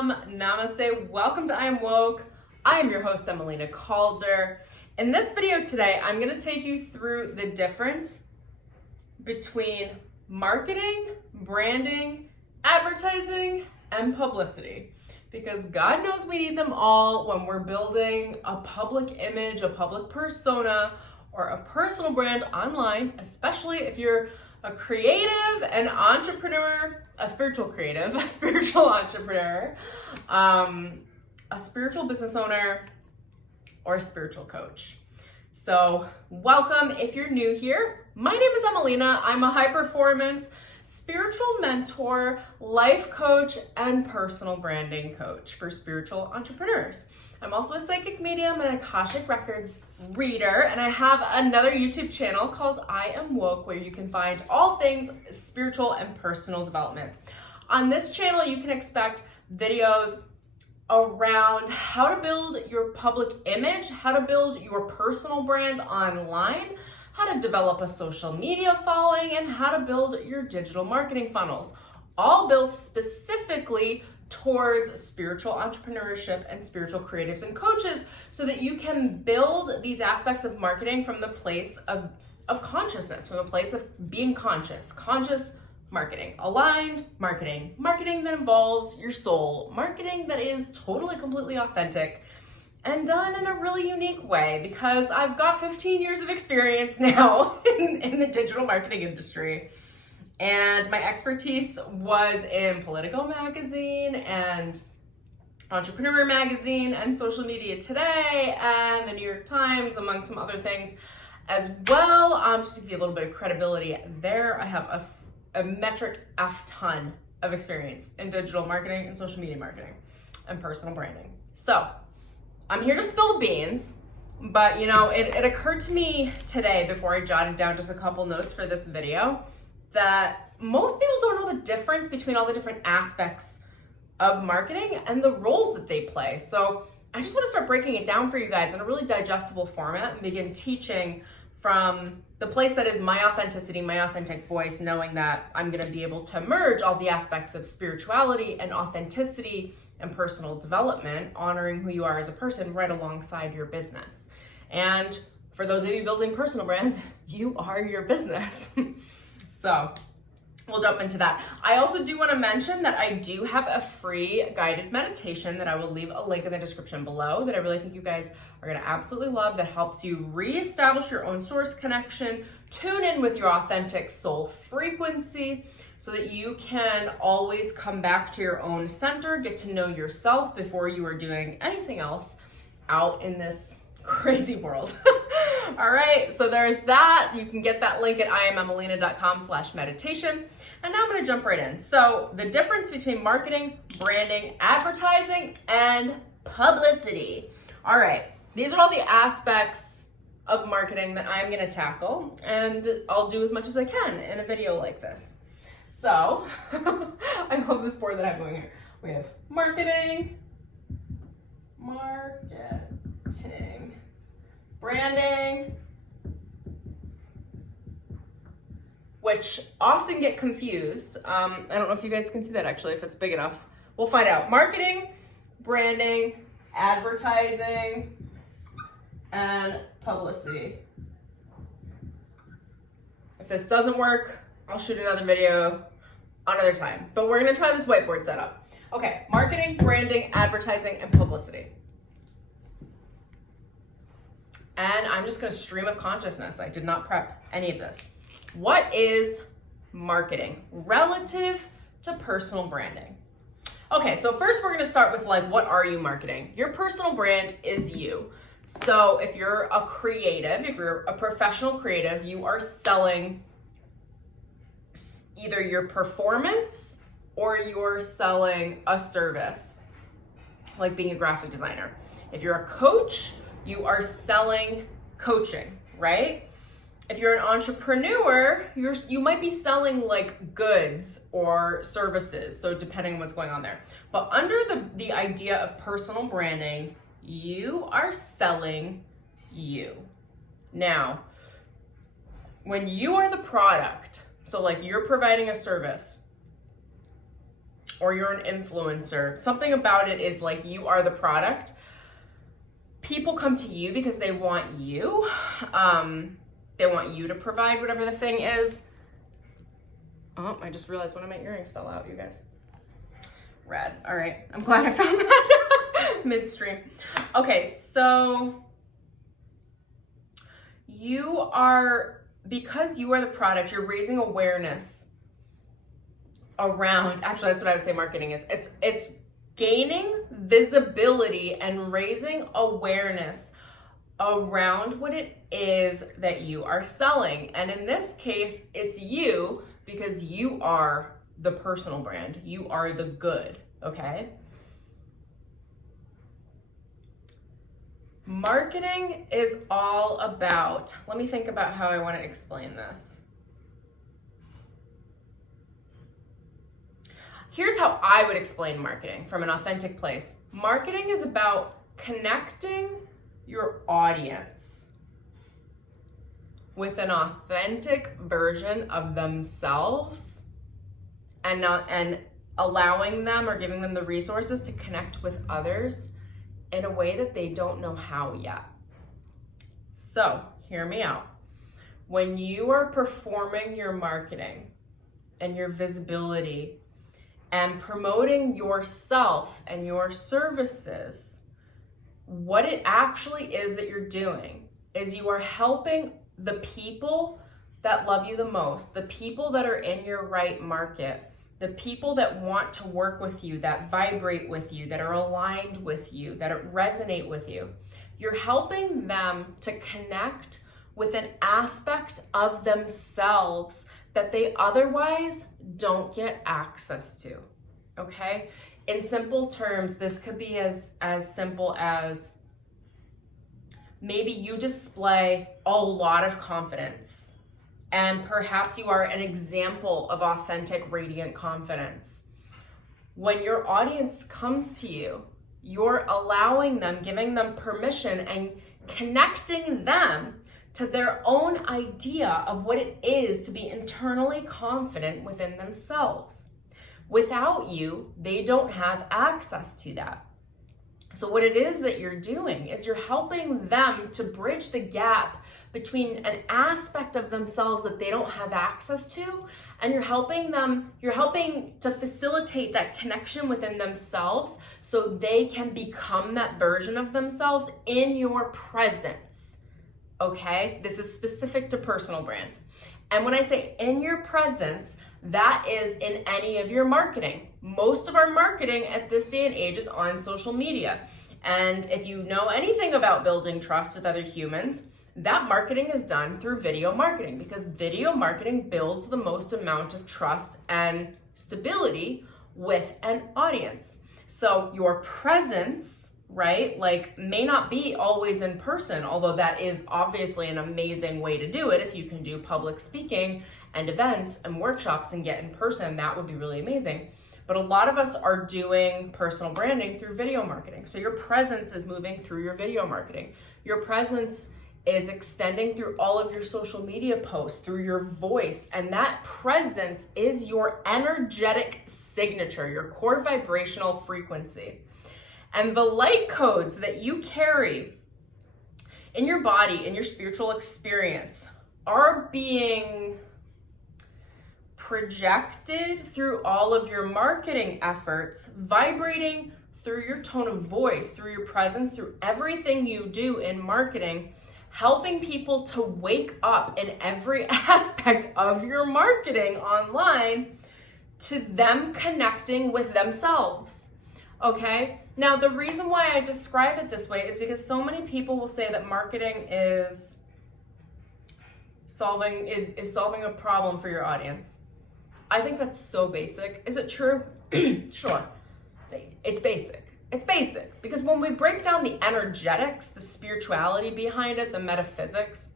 Namaste. Welcome to I Am Woke. I am your host, Emelina Calder. In this video today, I'm going to take you through the difference between marketing, branding, advertising, and publicity. Because God knows we need them all when we're building a public image, a public persona, or a personal brand online, especially if you're a creative, an entrepreneur, a spiritual creative, a spiritual entrepreneur, a spiritual business owner, or a spiritual coach. So welcome if you're new here. My name is Emelina. I'm a high performance spiritual mentor, life coach, and personal branding coach for spiritual entrepreneurs. I'm also a psychic medium and Akashic Records reader, and I have another YouTube channel called I Am Woke where you can find all things spiritual and personal development. On this channel, you can expect videos around how to build your public image, how to build your personal brand online, how to develop a social media following, and how to build your digital marketing funnels, all built specifically towards spiritual entrepreneurship and spiritual creatives and coaches so that you can build these aspects of marketing from the place of consciousness, from the place of being conscious marketing, aligned marketing, marketing that involves your soul, marketing that is totally, completely authentic and done in a really unique way, because I've got 15 years of experience now in the digital marketing industry. And my expertise was in Politico magazine and Entrepreneur magazine and Social Media Today and the New York Times, among some other things as well. Just to give you a little bit of credibility there, I have a metric F ton of experience in digital marketing and social media marketing and personal branding. So I'm here to spill the beans, but it occurred to me today before I jotted down just a couple notes for this video that most people don't know the difference between all the different aspects of marketing and the roles that they play. So I just want to start breaking it down for you guys in a really digestible format and begin teaching from the place that is my authenticity, my authentic voice, knowing that I'm going to be able to merge all the aspects of spirituality and authenticity and personal development, honoring who you are as a person right alongside your business. And for those of you building personal brands, you are your business. So we'll jump into that. I also do want to mention that I do have a free guided meditation that I will leave a link in the description below that I really think you guys are going to absolutely love, that helps you reestablish your own source connection, tune in with your authentic soul frequency so that you can always come back to your own center, get to know yourself before you are doing anything else out in this crazy world. All right, so there's that. You can get that link at iamemelina.com/meditation. And now I'm going to jump right in. So the difference between marketing, branding, advertising, and publicity. All right, these are all the aspects of marketing that I'm going to tackle, and I'll do as much as I can in a video like this. So I love this board that I'm going here. We have marketing, branding, which often get confused. I don't know if you guys can see that actually, if it's big enough. We'll find out. Marketing, branding, advertising, and publicity. If this doesn't work, I'll shoot another video another time. But we're gonna try this whiteboard setup. Okay, marketing, branding, advertising, and publicity. And I'm just gonna stream of consciousness. I did not prep any of this. What is marketing relative to personal branding? Okay, so first we're gonna start with what are you marketing? Your personal brand is you. So if you're a creative, if you're a professional creative, you are selling either your performance or you're selling a service, like being a graphic designer. If you're a coach, you are selling coaching, right? If you're an entrepreneur, you might be selling goods or services, so depending on what's going on there. But under the idea of personal branding, you are selling you. Now, when you are the product, so you're providing a service, or you're an influencer, something about it is like you are the product. People come to you because they want you. They want you to provide whatever the thing is. Oh, I just realized one of my earrings fell out, you guys. Rad. All right. I'm glad I found that midstream. Okay, so because you are the product, you're raising awareness around, actually that's what I would say marketing is. It's gaining visibility and raising awareness around what it is that you are selling. And in this case, it's you, because you are the personal brand. You are the good, okay? Marketing is all about, let me think about how I want to explain this. Here's how I would explain marketing from an authentic place. Marketing is about connecting your audience with an authentic version of themselves and allowing them or giving them the resources to connect with others in a way that they don't know how yet. So, hear me out. When you are performing your marketing and your visibility and promoting yourself and your services, what it actually is that you're doing is you are helping the people that love you the most, the people that are in your right market, the people that want to work with you, that vibrate with you, that are aligned with you, that resonate with you. You're helping them to connect with an aspect of themselves that they otherwise don't get access to, okay? In simple terms, this could be as simple as maybe you display a lot of confidence, and perhaps you are an example of authentic, radiant confidence. When your audience comes to you, you're allowing them, giving them permission and connecting them to their own idea of what it is to be internally confident within themselves. Without you, they don't have access to that. So what it is that you're doing is you're helping them to bridge the gap between an aspect of themselves that they don't have access to, and you're helping to facilitate that connection within themselves so they can become that version of themselves in your presence, okay? This is specific to personal brands. And when I say in your presence, that is in any of your marketing. Most of our marketing at this day and age is on social media. And if you know anything about building trust with other humans, that marketing is done through video marketing, because video marketing builds the most amount of trust and stability with an audience. So your presence, right, like may not be always in person, although that is obviously an amazing way to do it. If you can do public speaking and events and workshops and get in person, that would be really amazing. But a lot of us are doing personal branding through video marketing. So your presence is moving through your video marketing. Your presence is extending through all of your social media posts, through your voice, and that presence is your energetic signature, your core vibrational frequency. And the light codes that you carry in your body, in your spiritual experience, are being projected through all of your marketing efforts, vibrating through your tone of voice, through your presence, through everything you do in marketing, helping people to wake up in every aspect of your marketing online to them connecting with themselves, okay? Now, the reason why I describe it this way is because so many people will say that marketing is solving a problem for your audience. I think that's so basic. Is it true? Sure. It's basic. It's basic, because when we break down the energetics, the spirituality behind it, the metaphysics,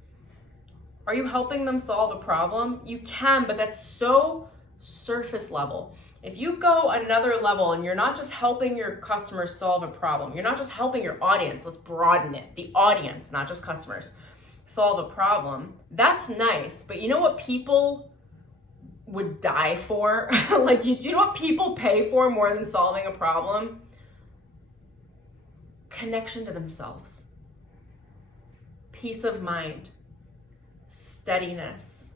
are you helping them solve a problem? You can, but that's so surface level. If you go another level and you're not just helping your customers solve a problem, you're not just helping your audience, let's broaden it, the audience, not just customers, solve a problem, that's nice. But you know what people would die for? Like, do you know what people pay for more than solving a problem? Connection to themselves, peace of mind, steadiness,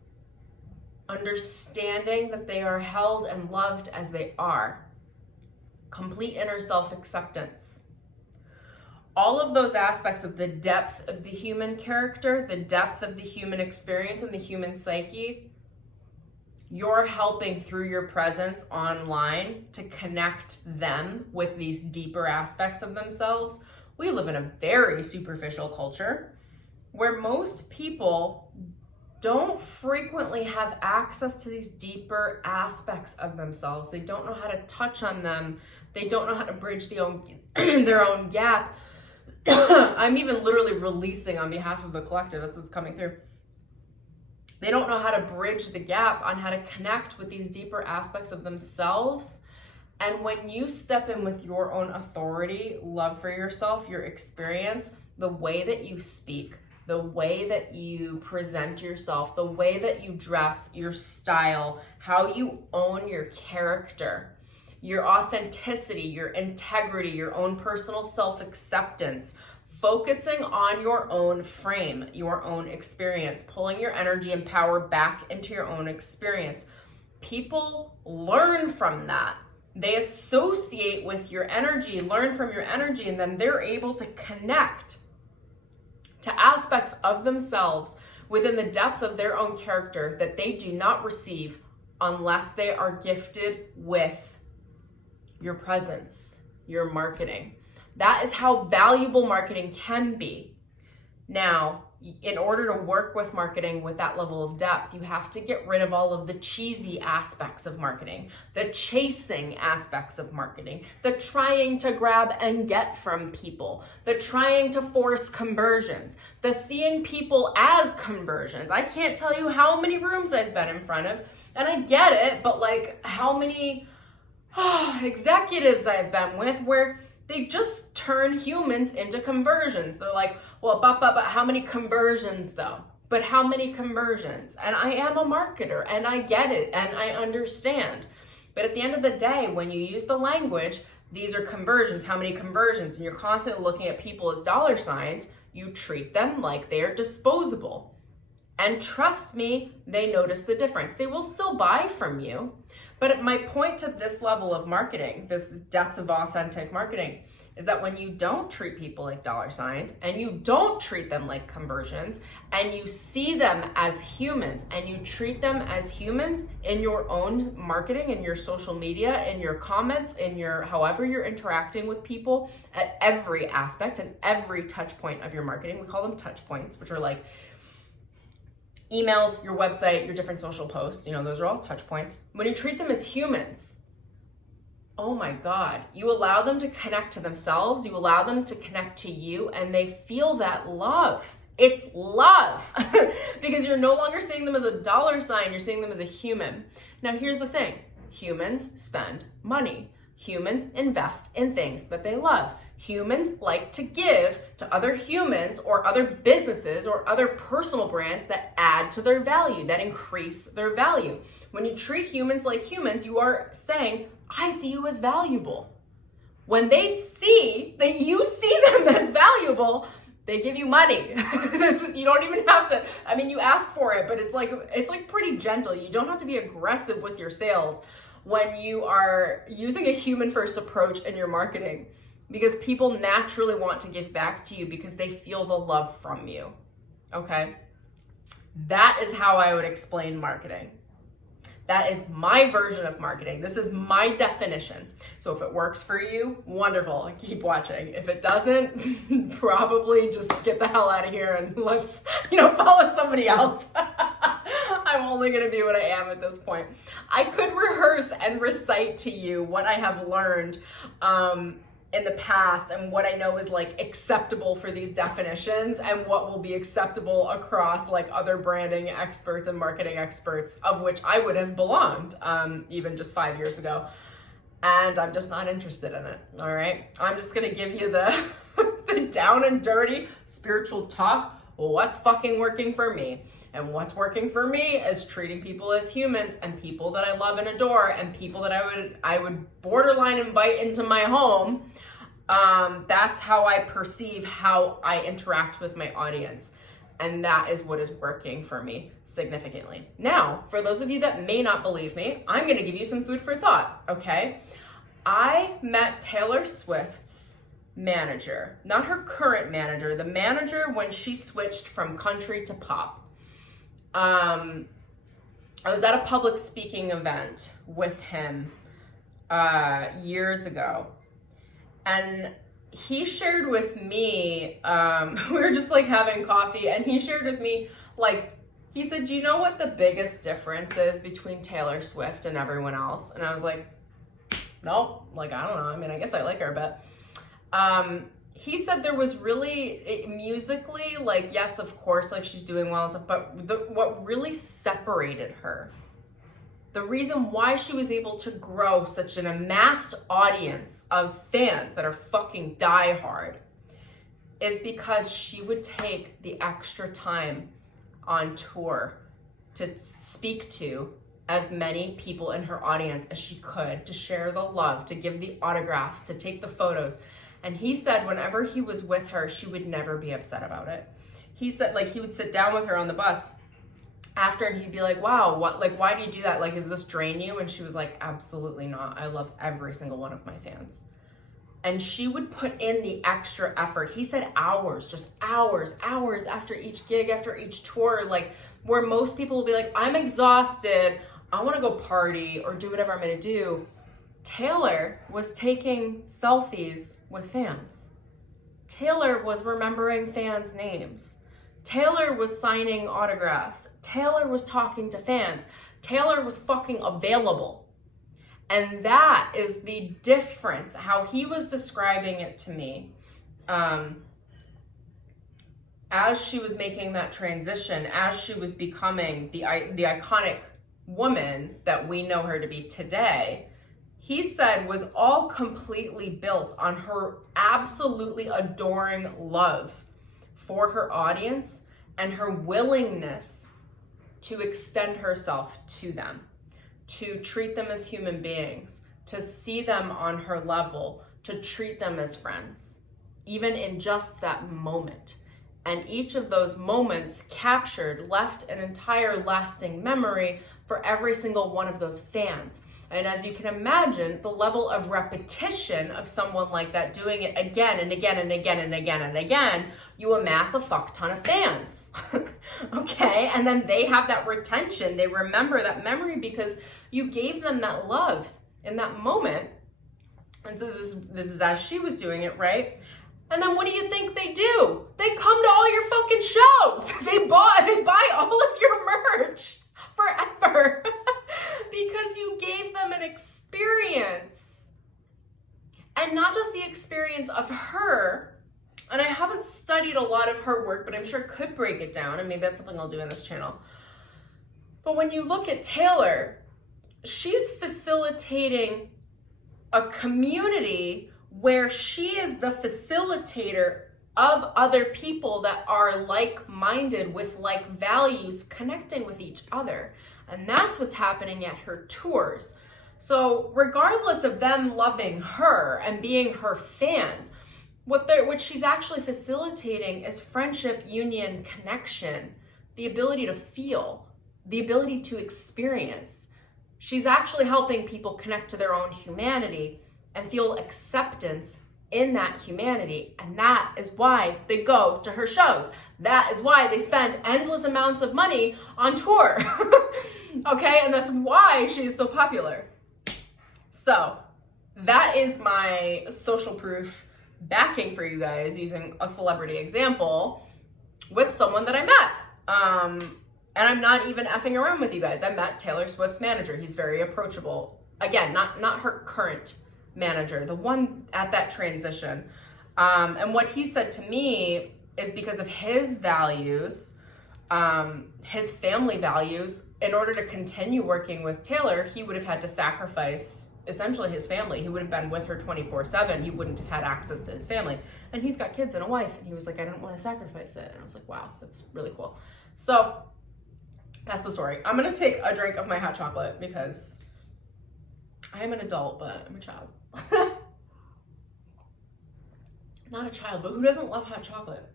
understanding that they are held and loved as they are, complete inner self-acceptance. All of those aspects of the depth of the human character, the depth of the human experience and the human psyche, you're helping through your presence online to connect them with these deeper aspects of themselves. We live in a very superficial culture where most people don't frequently have access to these deeper aspects of themselves. They don't know how to touch on them. They don't know how to bridge their own gap. I'm even literally releasing on behalf of the collective as it's coming through. They don't know how to bridge the gap on how to connect with these deeper aspects of themselves. And when you step in with your own authority, love for yourself, your experience, the way that you speak, the way that you present yourself, the way that you dress, your style, how you own your character, your authenticity, your integrity, your own personal self-acceptance, focusing on your own frame, your own experience, pulling your energy and power back into your own experience. People learn from that. They associate with your energy, learn from your energy, and then they're able to connect to aspects of themselves within the depth of their own character that they do not receive unless they are gifted with your presence, your marketing. That is how valuable marketing can be. Now, in order to work with marketing with that level of depth, you have to get rid of all of the cheesy aspects of marketing, the chasing aspects of marketing, the trying to grab and get from people, the trying to force conversions, the seeing people as conversions. I can't tell you how many rooms I've been in front of, and I get it, but like how many executives I've been with where they just turn humans into conversions. They're like, well, but how many conversions though? But how many conversions? And I am a marketer and I get it and I understand. But at the end of the day, when you use the language, these are conversions, how many conversions? And you're constantly looking at people as dollar signs, you treat them like they're disposable. And trust me, they notice the difference. They will still buy from you. But my point to this level of marketing, this depth of authentic marketing, is that when you don't treat people like dollar signs and you don't treat them like conversions and you see them as humans and you treat them as humans in your own marketing, in your social media, in your comments, in your however you're interacting with people at every aspect and every touch point of your marketing. We call them touch points, which are like emails, your website, your different social posts, those are all touch points. When you treat them as humans, oh my God, you allow them to connect to themselves, you allow them to connect to you, and they feel that love. It's love because you're no longer seeing them as a dollar sign, you're seeing them as a human. Now, here's the thing. Humans spend money. Humans invest in things that they love. Humans like to give to other humans or other businesses or other personal brands that add to their value, that increase their value. When you treat humans like humans, you are saying, I see you as valuable. When they see that you see them as valuable, they give you money. You don't even have to, you ask for it, but it's like pretty gentle. You don't have to be aggressive with your sales when you are using a human first approach in your marketing, because people naturally want to give back to you because they feel the love from you. Okay? That is how I would explain marketing. That is my version of marketing. This is my definition. So if it works for you, wonderful, keep watching. If it doesn't, probably just get the hell out of here and let's, follow somebody else. I'm only gonna be what I am at this point. I could rehearse and recite to you what I have learned in the past and what I know is like acceptable for these definitions and what will be acceptable across like other branding experts and marketing experts, of which I would have belonged even just 5 years ago. And I'm just not interested in it, all right? I'm just gonna give you the down and dirty spiritual talk, what's fucking working for me. And what's working for me is treating people as humans and people that I love and adore and people that I would borderline invite into my home. That's how I perceive how I interact with my audience. And that is what is working for me significantly. Now, for those of you that may not believe me, I'm going to give you some food for thought, okay? I met Taylor Swift's manager, not her current manager, the manager when she switched from country to pop. I was at a public speaking event with him years ago, and he shared with me, we were just like having coffee, and he shared with me, like, he said, do you know what the biggest difference is between Taylor Swift and everyone else? And I was like, no, like, I don't know. I mean, I guess I like her, but he said there was really, musically, like, yes, of course, like, she's doing well and stuff, but what really separated her, the reason why she was able to grow such an amassed audience of fans that are fucking diehard is because she would take the extra time on tour to speak to as many people in her audience as she could, to share the love, to give the autographs, to take the photos. And he said whenever he was with her, she would never be upset about it. He said, like, he would sit down with her on the bus after and he'd be like, wow, what, like, why do you do that? Like, does this drain you? And she was like, absolutely not. I love every single one of my fans. And she would put in the extra effort. He said hours, just hours after each gig, after each tour, like, where most people will be like, I'm exhausted, I want to go party or do whatever I'm going to do. Taylor was taking selfies with fans. Taylor was remembering fans' names. Taylor was signing autographs. Taylor was talking to fans. Taylor was fucking available. And that is the difference, how he was describing it to me. As she was making that transition, as she was becoming the iconic woman that we know her to be today, he said was all completely built on her absolutely adoring love for her audience and her willingness to extend herself to them, to treat them as human beings, to see them on her level, to treat them as friends, even in just that moment. And each of those moments captured, left an entire lasting memory for every single one of those fans. And as you can imagine, the level of repetition of someone like that doing it again and again and again and again and again, you amass a fuck ton of fans. Okay? And then they have that retention. They remember that memory because you gave them that love in that moment. And so this is as she was doing it, right? And then what do you think they do? They come to all your fucking shows. They buy all of your merch forever because you gave them an experience. And not just the experience of her, and I haven't studied a lot of her work, but I'm sure could break it down, and maybe that's something I'll do in this channel. But when you look at Taylor, she's facilitating a community where she is the facilitator of other people that are like-minded with like values connecting with each other. And that's what's happening at her tours. So regardless of them loving her and being her fans, what she's actually facilitating is friendship, union, connection, the ability to feel, the ability to experience. She's actually helping people connect to their own humanity and feel acceptance in that humanity. And that is why they go to her shows. That is why they spend endless amounts of money on tour. Okay, and that's why she is so popular. So that is my social proof backing for you guys using a celebrity example with someone that I met. And I'm not even effing around with you guys. I met Taylor Swift's manager. He's very approachable. Again, not her current manager, the one at that transition. And what he said to me is because of his values, his family values, in order to continue working with Taylor, he would have had to sacrifice essentially his family. He would have been with her 24/7. He wouldn't have had access to his family. And he's got kids and a wife. And he was like, I didn't want to sacrifice it. And I was like, wow, that's really cool. So that's the story. I'm gonna take a drink of my hot chocolate because I am an adult, but I'm a child. Not a child, but who doesn't love hot chocolate?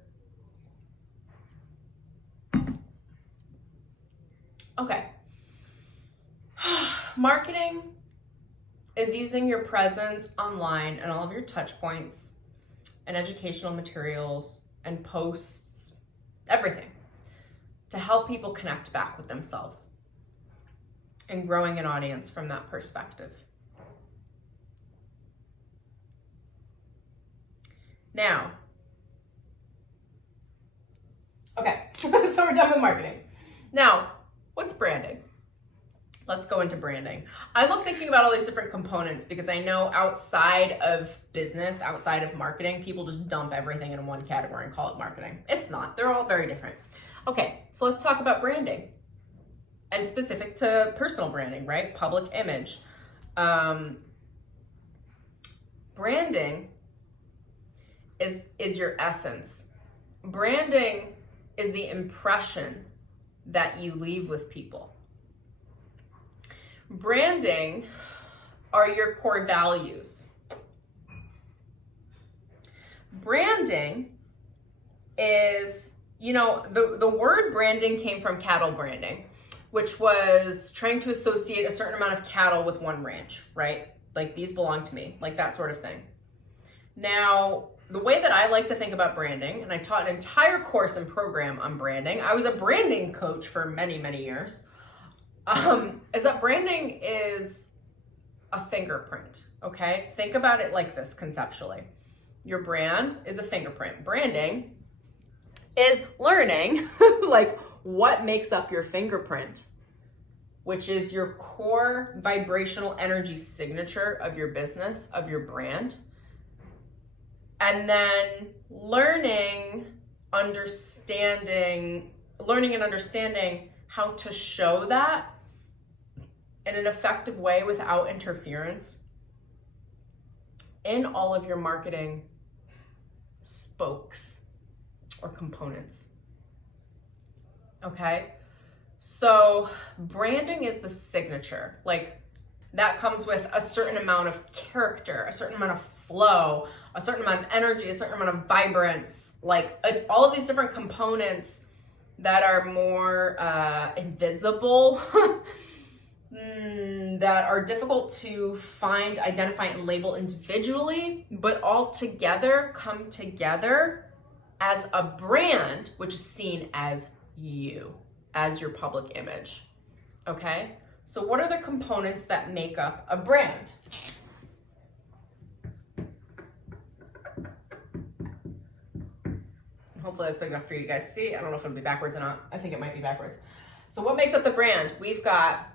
Okay. Marketing is using your presence online and all of your touch points and educational materials and posts, everything, to help people connect back with themselves and growing an audience from that perspective. Now, okay, so we're done with marketing. Now, what's branding? Let's go into branding. I love thinking about all these different components because I know outside of business, outside of marketing, people just dump everything in one category and call it marketing. It's not. They're all very different. Okay, so let's talk about branding and specific to personal branding, right? Public image. Branding is your essence. Branding is the impression that you leave with people. Branding are your core values. Branding is, the word branding came from cattle branding, which was trying to associate a certain amount of cattle with one ranch, right? Like, these belong to me, like that sort of thing. Now, the way that I like to think about branding, and I taught an entire course and program on branding. I was a branding coach for many, many years. Is that branding is a fingerprint, okay? Think about it like this conceptually. Your brand is a fingerprint. Branding is learning, like, what makes up your fingerprint, which is your core vibrational energy signature of your business, of your brand. And then learning and understanding how to show that in an effective way without interference in all of your marketing spokes or components. Okay? So branding is the signature. Like, that comes with a certain amount of character, a certain amount of flow, a certain amount of energy, a certain amount of vibrance. Like, it's all of these different components that are more invisible, that are difficult to find, identify, and label individually, but all together come together as a brand, which is seen as you, as your public image. Okay? So what are the components that make up a brand? Hopefully that's big enough for you guys to see. I don't know if it'll be backwards or not. I think it might be backwards. So what makes up the brand? We've got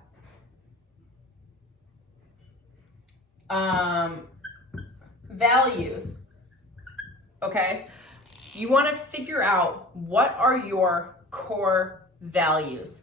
values, okay? You want to figure out what are your core values.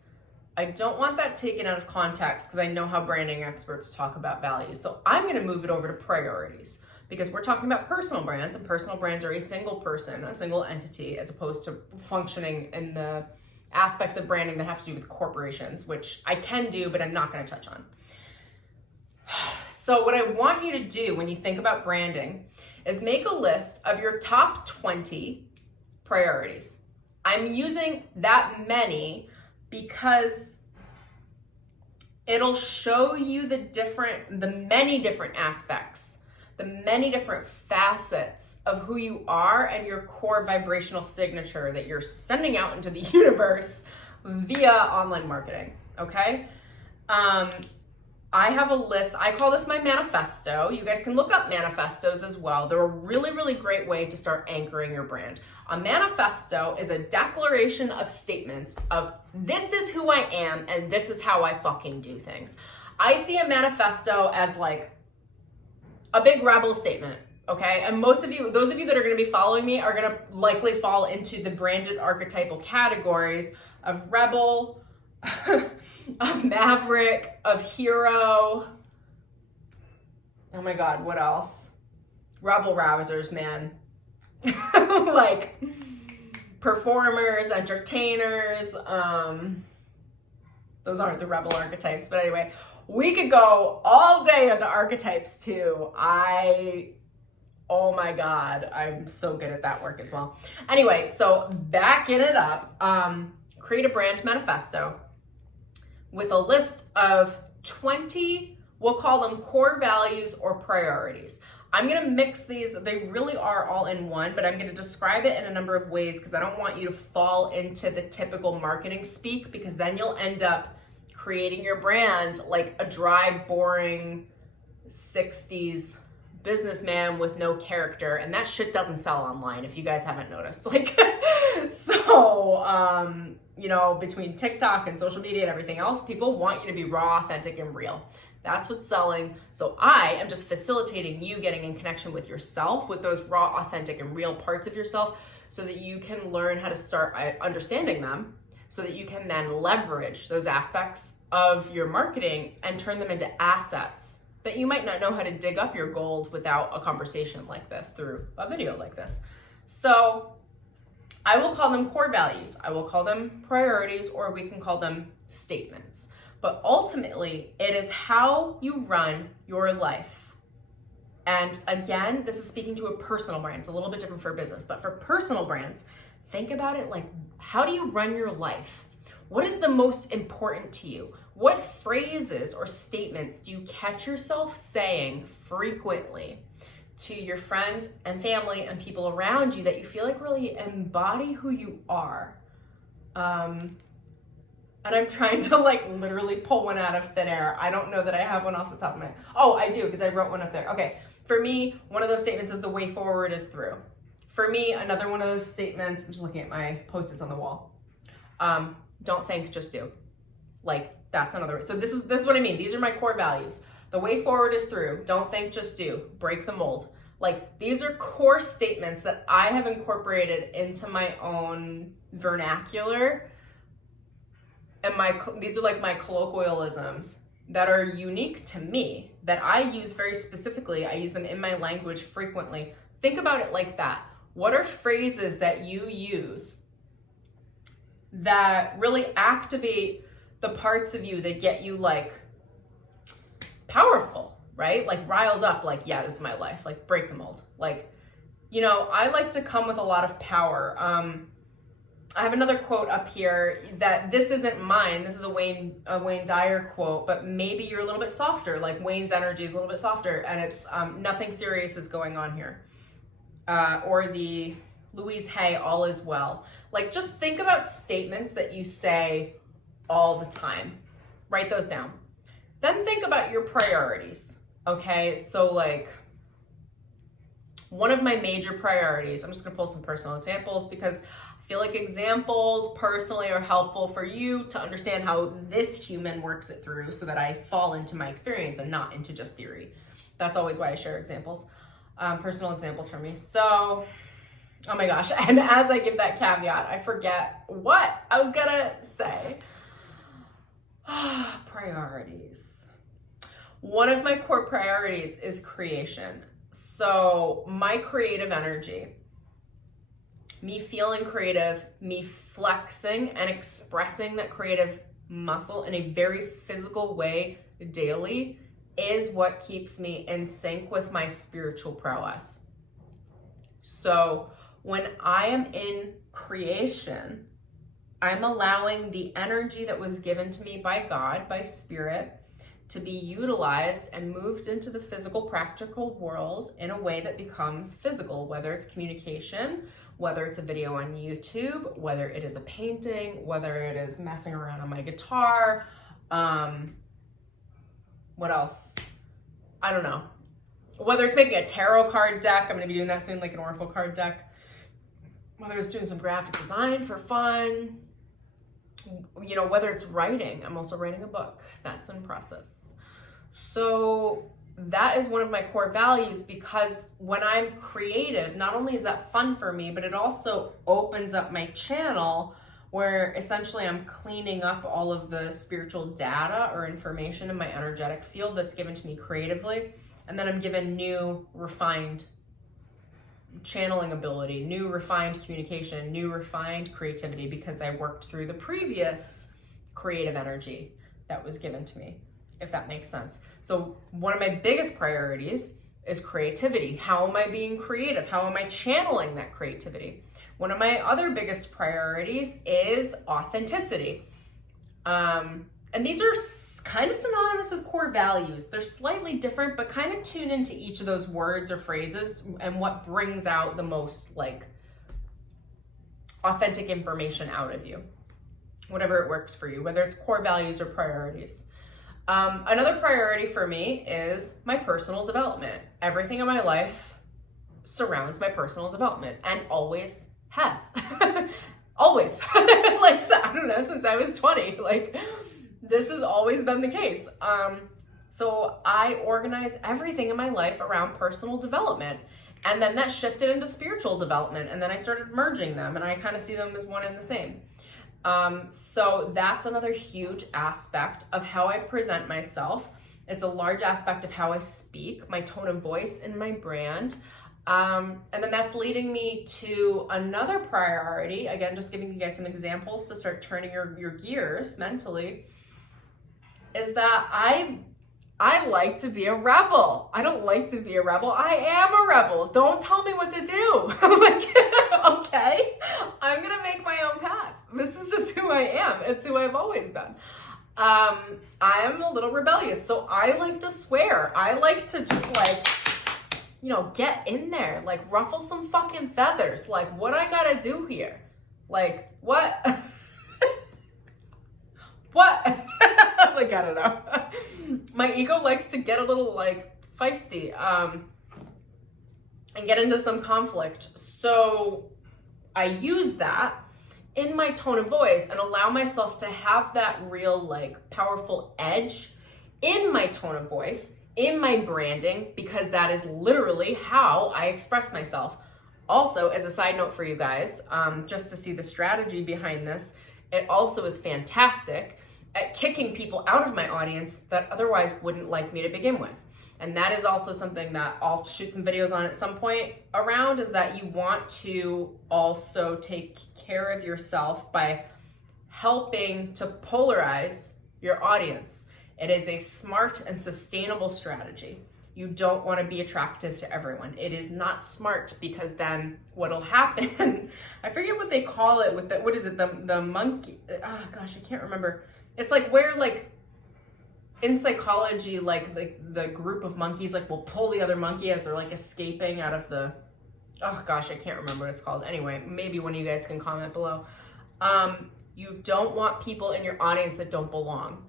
I don't want that taken out of context because I know how branding experts talk about values. So I'm going to move it over to priorities because we're talking about personal brands, and personal brands are a single person, a single entity, as opposed to functioning in the aspects of branding that have to do with corporations, which I can do, but I'm not going to touch on. So what I want you to do when you think about branding is make a list of your top 20 priorities. I'm using that many because it'll show you the many different aspects, the many different facets of who you are and your core vibrational signature that you're sending out into the universe via online marketing, okay? I have a list. I call this my manifesto. You guys can look up manifestos as well. They're a really, really great way to start anchoring your brand. A manifesto is a declaration of statements of this is who I am and this is how I fucking do things. I see a manifesto as like a big rebel statement, okay? And most of you, those of you that are going to be following me, are going to likely fall into the branded archetypal categories of rebel, of maverick, of hero. Oh my God, what else? Rebel rousers, man. Like performers, entertainers, Those aren't the rebel archetypes, but anyway, we could go all day into archetypes too. Oh my God, I'm so good at that work as well. Anyway, so backing it up, create a brand manifesto with a list of 20, we'll call them core values or priorities. I'm gonna mix these, they really are all in one, but I'm gonna describe it in a number of ways because I don't want you to fall into the typical marketing speak, because then you'll end up creating your brand like a dry, boring 60s businessman with no character, and that shit doesn't sell online if you guys haven't noticed. Like, so, you know, between TikTok and social media and everything else, people want you to be raw, authentic, and real. That's what's selling. So I am just facilitating you getting in connection with yourself, with those raw, authentic, and real parts of yourself, so that you can learn how to start understanding them, so that you can then leverage those aspects of your marketing and turn them into assets that you might not know how to dig up your gold without a conversation like this, through a video like this. So I will call them core values. I will call them priorities, or we can call them statements. But ultimately, it is how you run your life. And again, this is speaking to a personal brand. It's a little bit different for business, but for personal brands, think about it like, how do you run your life? What is the most important to you? What phrases or statements do you catch yourself saying frequently to your friends and family and people around you that you feel like really embody who you are? And I'm trying to like literally pull one out of thin air. I don't know that I have one off the top of my head. Oh, I do, because I wrote one up there. Okay, for me, one of those statements is the way forward is through. For me, another one of those statements, I'm just looking at my Post-its on the wall. Don't think, just do. Like, that's another. So this is what I mean. These are my core values. The way forward is through. Don't think, just do. Break the mold. Like, these are core statements that I have incorporated into my own vernacular. And these are like my colloquialisms that are unique to me, that I use very specifically. I use them in my language frequently. Think about it like that. What are phrases that you use that really activate the parts of you that get you like powerful, right? Like riled up, like, yeah, this is my life, like break the mold. Like, you know, I like to come with a lot of power. I have another quote up here that this isn't mine. This is a Wayne Dyer quote, but maybe you're a little bit softer. Like Wayne's energy is a little bit softer, and it's nothing serious is going on here. Or the Louise Hay, all is well. Like, just think about statements that you say all the time. Write those down. Then think about your priorities, okay? So like, one of my major priorities, I'm just gonna pull some personal examples because I feel like examples personally are helpful for you to understand how this human works it through, so that I fall into my experience and not into just theory. That's always why I share examples, personal examples for me. So, oh my gosh, and as I give that caveat, I forget what I was gonna say. Priorities. One of my core priorities is creation. So my creative energy, me feeling creative, me flexing and expressing that creative muscle in a very physical way daily, is what keeps me in sync with my spiritual prowess. So when I am in creation, I'm allowing the energy that was given to me by God, by Spirit, to be utilized and moved into the physical, practical world in a way that becomes physical, whether it's communication, whether it's a video on YouTube, whether it is a painting, whether it is messing around on my guitar. What else? I don't know. Whether it's making a tarot card deck, I'm gonna be doing that soon, like an oracle card deck. Whether it's doing some graphic design for fun, you know, whether it's writing, I'm also writing a book, that's in process. So that is one of my core values, because when I'm creative, not only is that fun for me, but it also opens up my channel where essentially I'm cleaning up all of the spiritual data or information in my energetic field that's given to me creatively. And then I'm given new, refined channeling ability, new refined communication, new refined creativity, because I worked through the previous creative energy that was given to me, if that makes sense. So one of my biggest priorities is creativity. How am I being creative? How am I channeling that creativity? One of my other biggest priorities is authenticity. And these are kind of synonymous with core values. They're slightly different, but kind of tune into each of those words or phrases and what brings out the most like authentic information out of you, whatever it works for you, whether it's core values or priorities. Another priority for me is my personal development. Everything in my life surrounds my personal development and always has. Always. Like, I don't know, since I was 20, like this has always been the case. So I organize everything in my life around personal development. And then that shifted into spiritual development. And then I started merging them and I kind of see them as one and the same. So that's another huge aspect of how I present myself. It's a large aspect of how I speak, my tone of voice and my brand. And then that's leading me to another priority. Again, just giving you guys some examples to start turning your gears mentally, is that I like to be a rebel. I don't like to be a rebel. I am a rebel. Don't tell me what to do. Like, okay, I'm gonna make my own path. This is just who I am. It's who I've always been. I'm a little rebellious, so I like to swear. I like to just like, you know, get in there, like ruffle some fucking feathers. Like, what I gotta do here? Like, what? What? Like, I don't know. My ego likes to get a little like feisty and get into some conflict. So I use that in my tone of voice and allow myself to have that real like powerful edge in my tone of voice, in my branding, because that is literally how I express myself. Also, as a side note for you guys, just to see the strategy behind this, it also is fantastic at kicking people out of my audience that otherwise wouldn't like me to begin with. And that is also something that I'll shoot some videos on at some point around, is that you want to also take care of yourself by helping to polarize your audience. It is a smart and sustainable strategy. You don't want to be attractive to everyone. It is not smart, because then what'll happen, I forget what they call it with the, what is it, the monkey, oh gosh, I can't remember. It's like where like in psychology, like the group of monkeys like will pull the other monkey as they're like escaping out of the, oh gosh, I can't remember what it's called. Anyway, maybe one of you guys can comment below. You don't want people in your audience that don't belong.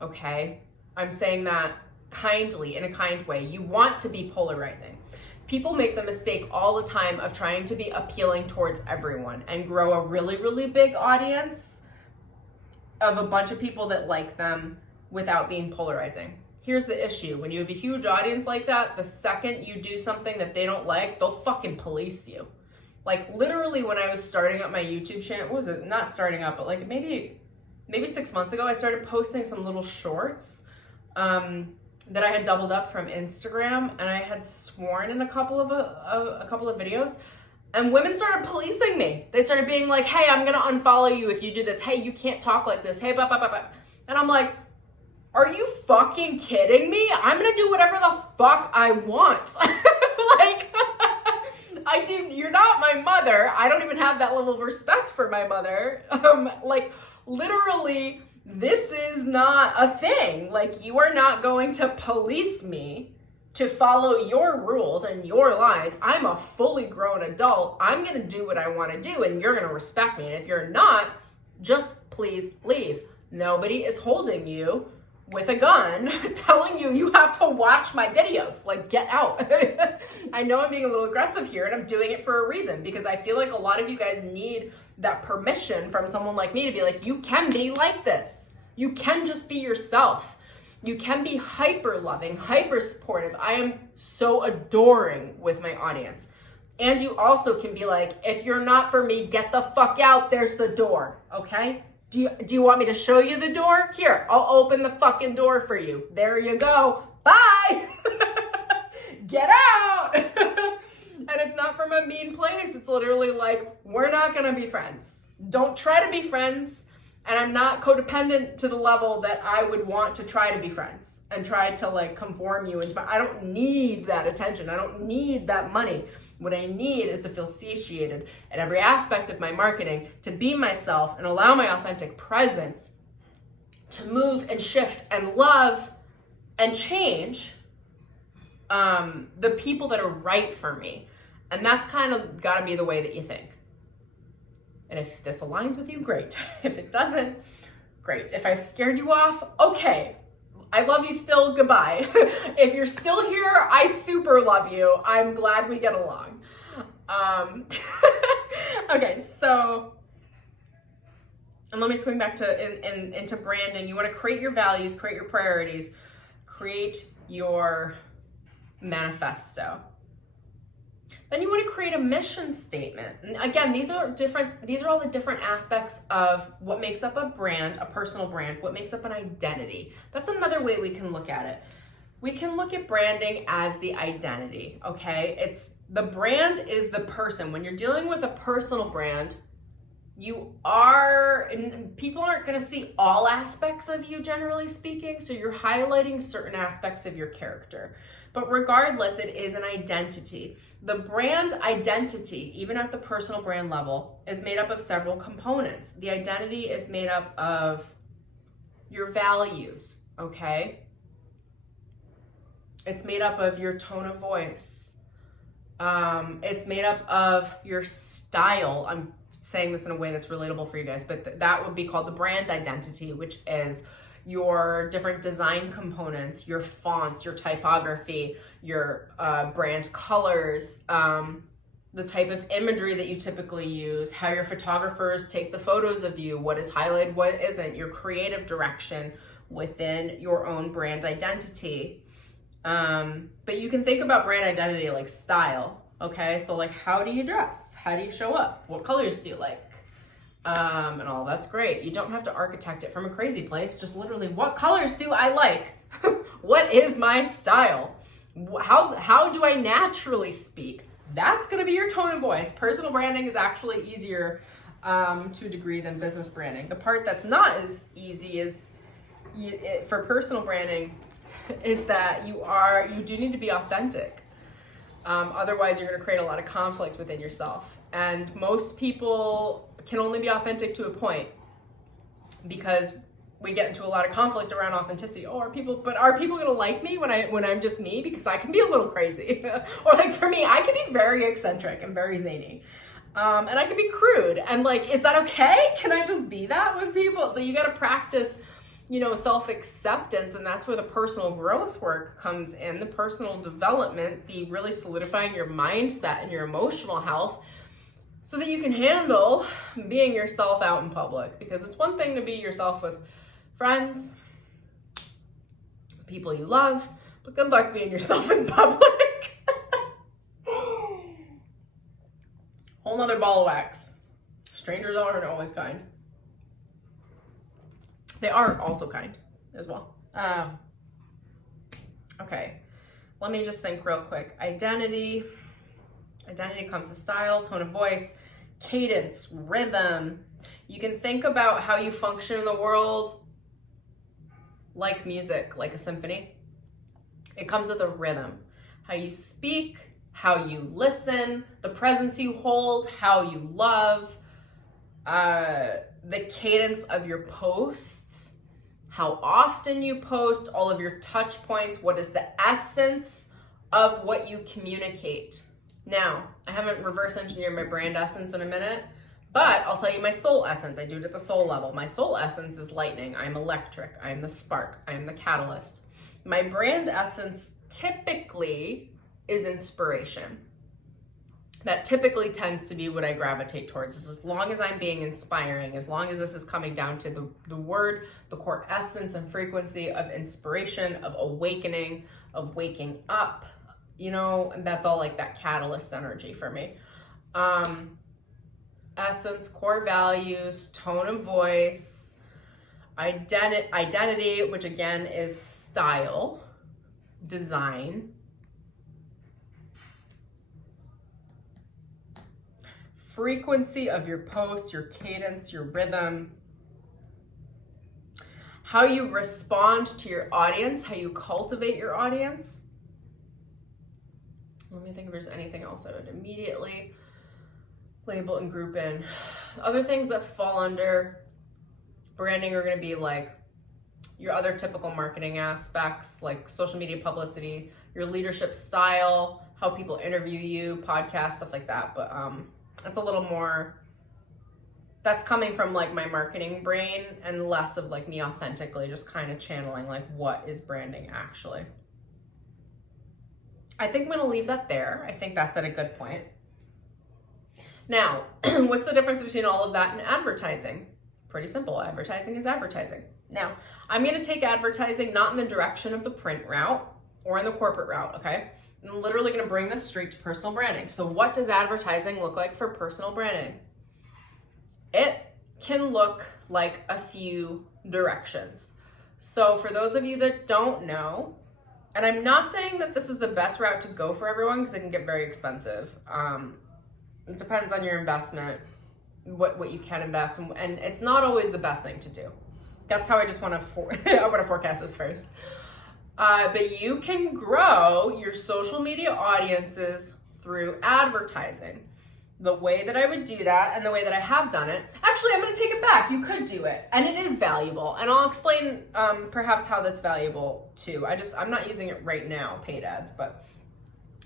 Okay? I'm saying that kindly, in a kind way. You want to be polarizing. People make the mistake all the time of trying to be appealing towards everyone and grow a really, really big audience of a bunch of people that like them without being polarizing. Here's the issue. When you have a huge audience like that, the second you do something that they don't like, they'll fucking police you. Like literally when I was starting up my YouTube channel, what was it? Not starting up, but like maybe 6 months ago, I started posting some little shorts that I had doubled up from Instagram, and I had sworn in a couple of videos, and women started policing me. They started being like, hey, I'm gonna unfollow you if you do this. Hey, you can't talk like this. Hey, blah, blah, blah, blah. And I'm like, are you fucking kidding me? I'm gonna do whatever the fuck I want. Like, you're not my mother. I don't even have that level of respect for my mother. Like, literally, this is not a thing. Like, you are not going to police me to follow your rules and your lines. I'm a fully grown adult. I'm gonna do what I wanna do, and you're gonna respect me. And if you're not, just please leave. Nobody is holding you with a gun telling you have to watch my videos. Like, get out. I know I'm being a little aggressive here, and I'm doing it for a reason, because I feel like a lot of you guys need that permission from someone like me to be like, you can be like this. You can just be yourself. You can be hyper loving, hyper supportive. I am so adoring with my audience. And you also can be like, if you're not for me, get the fuck out. There's the door. Okay? Do you want me to show you the door? Here, I'll open the fucking door for you. There you go. Bye. Get out. And it's not from a mean place. It's literally like, we're not going to be friends. Don't try to be friends. And I'm not codependent to the level that I would want to try to be friends and try to like conform you. But I don't need that attention. I don't need that money. What I need is to feel satiated at every aspect of my marketing, to be myself and allow my authentic presence to move and shift and love and change the people that are right for me. And that's kind of got to be the way that you think. And if this aligns with you, great. If it doesn't, great. If I've scared you off, okay. I love you still, goodbye. If you're still here, I super love you. I'm glad we get along. Okay, so, and let me swing back to into branding. You want to create your values, create your priorities, create your manifesto. Then you want to create a mission statement. And again, these are all the different aspects of what makes up a brand, a personal brand, what makes up an identity. That's another way we can look at it. We can look at branding as the identity, okay? The brand is the person. When you're dealing with a personal brand, people aren't going to see all aspects of you, generally speaking, so you're highlighting certain aspects of your character. But regardless, it is an identity. The brand identity, even at the personal brand level, is made up of several components. The identity is made up of your values, okay? It's made up of your tone of voice. It's made up of your style. I'm saying this in a way that's relatable for you guys, but that would be called the brand identity, which is your different design components, your fonts, your typography, your brand colors, the type of imagery that you typically use, how your photographers take the photos of you, what is highlighted, what isn't, your creative direction within your own brand identity. But you can think about brand identity like style, okay? So like, how do you dress? How do you show up? What colors do you like? And all that's great. You don't have to architect it from a crazy place. Just literally, what colors do I like? What is my style? How do I naturally speak? That's going to be your tone of voice. Personal branding is actually easier to a degree than business branding. The part that's not as easy is for personal branding is that you do need to be authentic. Otherwise, you're going to create a lot of conflict within yourself. And most people can only be authentic to a point, because we get into a lot of conflict around authenticity. Are people gonna like me when I'm just me? Because I can be a little crazy. Or like for me, I can be very eccentric and very zany. And I can be crude. And like, is that okay? Can I just be that with people? So you gotta practice, self-acceptance, and that's where the personal growth work comes in, the personal development, the really solidifying your mindset and your emotional health, so that you can handle being yourself out in public. Because it's one thing to be yourself with friends, people you love, but good luck being yourself in public. Whole nother ball of wax. Strangers aren't always kind. They are also kind as well. Okay, let me just think real quick. Identity comes to style, tone of voice, cadence, rhythm. You can think about how you function in the world like music, like a symphony. It comes with a rhythm. How you speak, how you listen, the presence you hold, how you love, the cadence of your posts, how often you post, all of your touch points, what is the essence of what you communicate. Now, I haven't reverse engineered my brand essence in a minute, but I'll tell you my soul essence. I do it at the soul level. My soul essence is lightning. I'm electric. I'm the spark. I'm the catalyst. My brand essence typically is inspiration. That typically tends to be what I gravitate towards. As long as I'm being inspiring, as long as this is coming down to the word, the core essence and frequency of inspiration, of awakening, of waking up, and that's all like that catalyst energy for me. Essence, core values, tone of voice, identity, which again is style, design, frequency of your posts, your cadence, your rhythm, how you respond to your audience, how you cultivate your audience. Let me think if there's anything else I would immediately label and group in. Other things that fall under branding are going to be like your other typical marketing aspects, like social media publicity, your leadership style, how people interview you, podcasts, stuff like that. But that's a little more, that's coming from like my marketing brain and less of like me authentically just kind of channeling like what is branding actually. I think I'm going to leave that there. I think that's at a good point. Now, what's the difference between all of that and advertising? Pretty simple. Advertising is advertising. Now, I'm going to take advertising not in the direction of the print route or in the corporate route, okay? I'm literally going to bring this straight to personal branding. So what does advertising look like for personal branding? It can look like a few directions. So for those of you that don't know, and I'm not saying that this is the best route to go for everyone because it can get very expensive. It depends on your investment, what you can invest in, and it's not always the best thing to do. That's how I just want to I want to forecast this first. But you can grow your social media audiences through advertising. The way that I would do that and the way that I have done it, actually, I'm going to take it back. You could do it, and it is valuable. And I'll explain perhaps how that's valuable too. I'm not using it right now, paid ads, but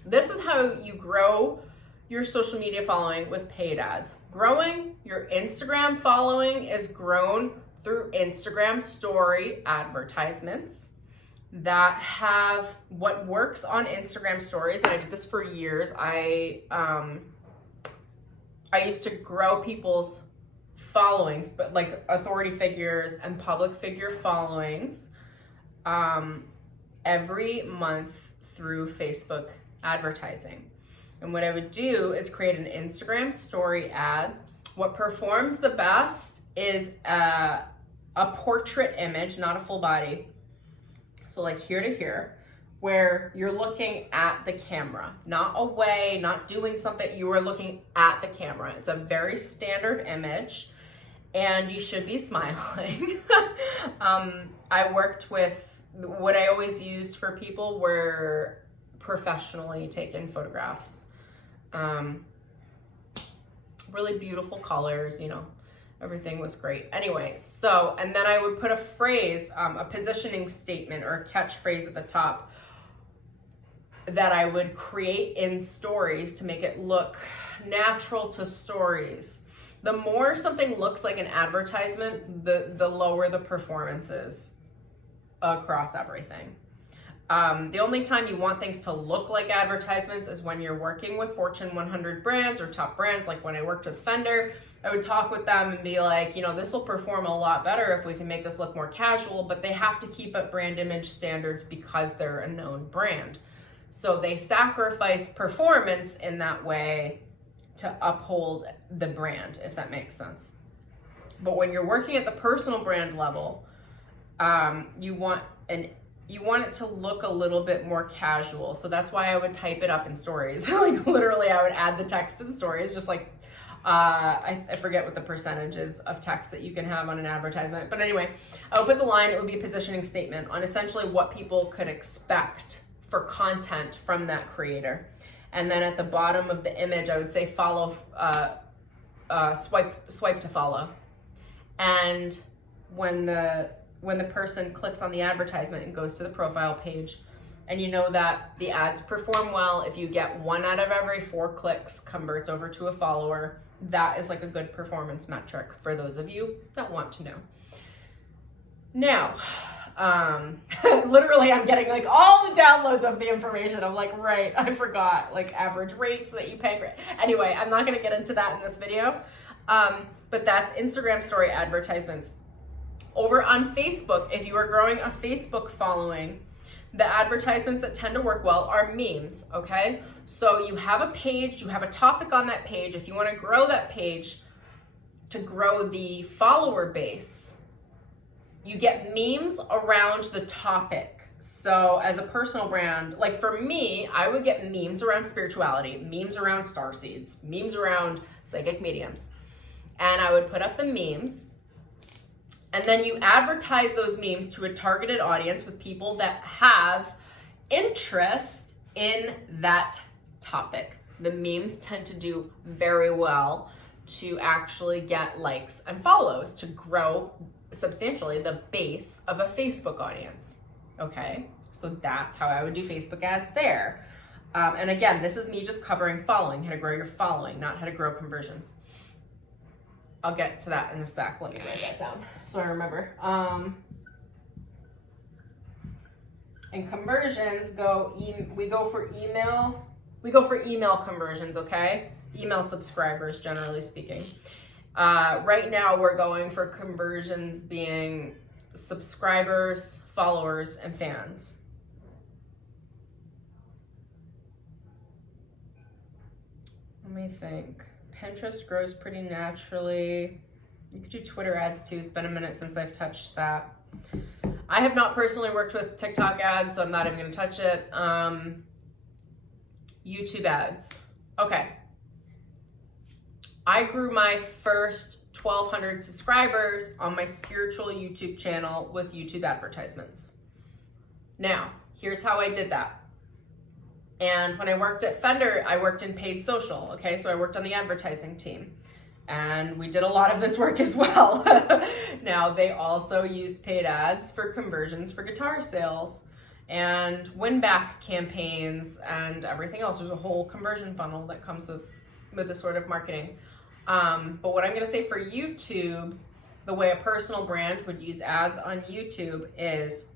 this is how you grow your social media following with paid ads. Growing your Instagram following is grown through Instagram story advertisements that have what works on Instagram stories. And I did this for years. I used to grow people's followings, but like authority figures and public figure followings every month through Facebook advertising. And what I would do is create an Instagram story ad. What performs the best is a portrait image, not a full body. So like here to here, where you're looking at the camera, not away, not doing something, you are looking at the camera. It's a very standard image and you should be smiling. I worked with, what I always used for people were professionally taken photographs. Really beautiful colors, you know, everything was great. Anyway, so, and then I would put a phrase, a positioning statement or a catchphrase at the top that I would create in stories to make it look natural to stories. The more something looks like an advertisement, the lower the performance is across everything. The only time you want things to look like advertisements is when you're working with Fortune 100 brands or top brands. Like when I worked with Fender, I would talk with them and be like, you know, this will perform a lot better if we can make this look more casual, but they have to keep up brand image standards because they're a known brand. So they sacrifice performance in that way to uphold the brand, if that makes sense. But when you're working at the personal brand level, you want it to look a little bit more casual. So that's why I would type it up in stories. Like literally I would add the text in stories, just like, I forget what the percentage is of text that you can have on an advertisement. But anyway, I would put the line, it would be a positioning statement on essentially what people could expect for content from that creator. And then at the bottom of the image, I would say follow, swipe to follow. And when the person clicks on the advertisement and goes to the profile page, and you know that the ads perform well, if you get 1 out of every 4 clicks converts over to a follower, that is like a good performance metric for those of you that want to know. Now, literally I'm getting like all the downloads of the information. I'm like, right, I forgot, like average rates that you pay for it. Anyway, I'm not gonna get into that in this video, but that's Instagram story advertisements. Over on Facebook, if you are growing a Facebook following, the advertisements that tend to work well are memes, okay? So you have a page, you have a topic on that page. If you wanna grow that page to grow the follower base, you get memes around the topic. So as a personal brand, like for me, I would get memes around spirituality, memes around starseeds, memes around psychic mediums. And I would put up the memes And then you advertise those memes to a targeted audience with people that have interest in that topic. The memes tend to do very well to actually get likes and follows to grow substantially the base of a Facebook audience. Okay, so that's how I would do Facebook ads there. And again, this is me just covering following, how to grow your following, not how to grow conversions. I'll get to that in a sec. Let me write that down so I remember. And conversions we go for email conversions, okay? Email subscribers, generally speaking. Right now we're going for conversions being subscribers, followers, and fans. Let me think. Pinterest grows pretty naturally. You could do Twitter ads too. It's been a minute since I've touched that. I have not personally worked with TikTok ads, so I'm not even gonna touch it. YouTube ads. Okay. I grew my first 1,200 subscribers on my spiritual YouTube channel with YouTube advertisements. Now, here's how I did that. And when I worked at Fender, I worked in paid social, okay? So I worked on the advertising team. And we did a lot of this work as well. Now, they also used paid ads for conversions for guitar sales and win-back campaigns and everything else. There's a whole conversion funnel that comes with this sort of marketing. But what I'm gonna say for YouTube, the way a personal brand would use ads on YouTube is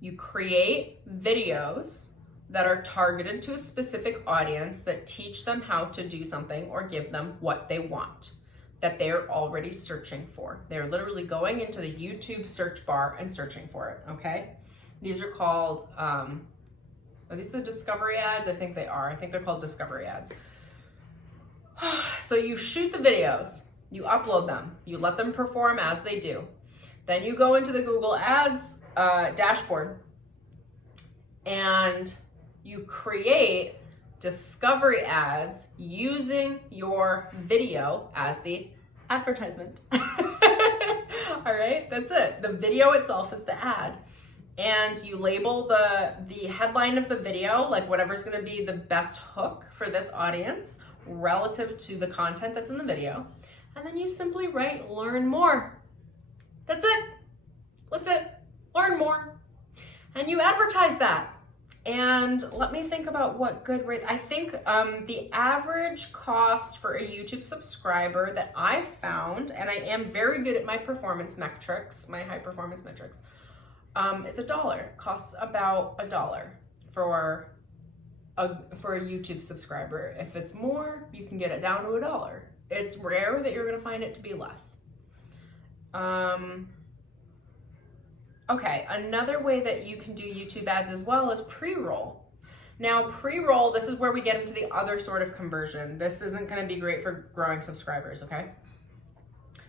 you create videos that are targeted to a specific audience that teach them how to do something or give them what they want that they're already searching for. They're literally going into the YouTube search bar and searching for it, okay? These are called, are these the discovery ads? I think they are. I think they're called discovery ads. So you shoot the videos, you upload them, you let them perform as they do. Then you go into the Google Ads dashboard and you create discovery ads using your video as the advertisement. All right, that's it. The video itself is the ad. And you label the headline of the video, like whatever's gonna be the best hook for this audience relative to the content that's in the video. And then you simply write, learn more. That's it. That's it. Learn more. And you advertise that. And let me think about what good rate. I think the average cost for a YouTube subscriber that I found, and I am very good at my performance metrics, my high performance metrics, is $1. It costs about $1 for a YouTube subscriber. If it's more, you can get it down to $1. It's rare that you're gonna find it to be less. Okay, another way that you can do YouTube ads as well is pre-roll. Now, pre-roll, this is where we get into the other sort of conversion. This isn't gonna be great for growing subscribers, okay?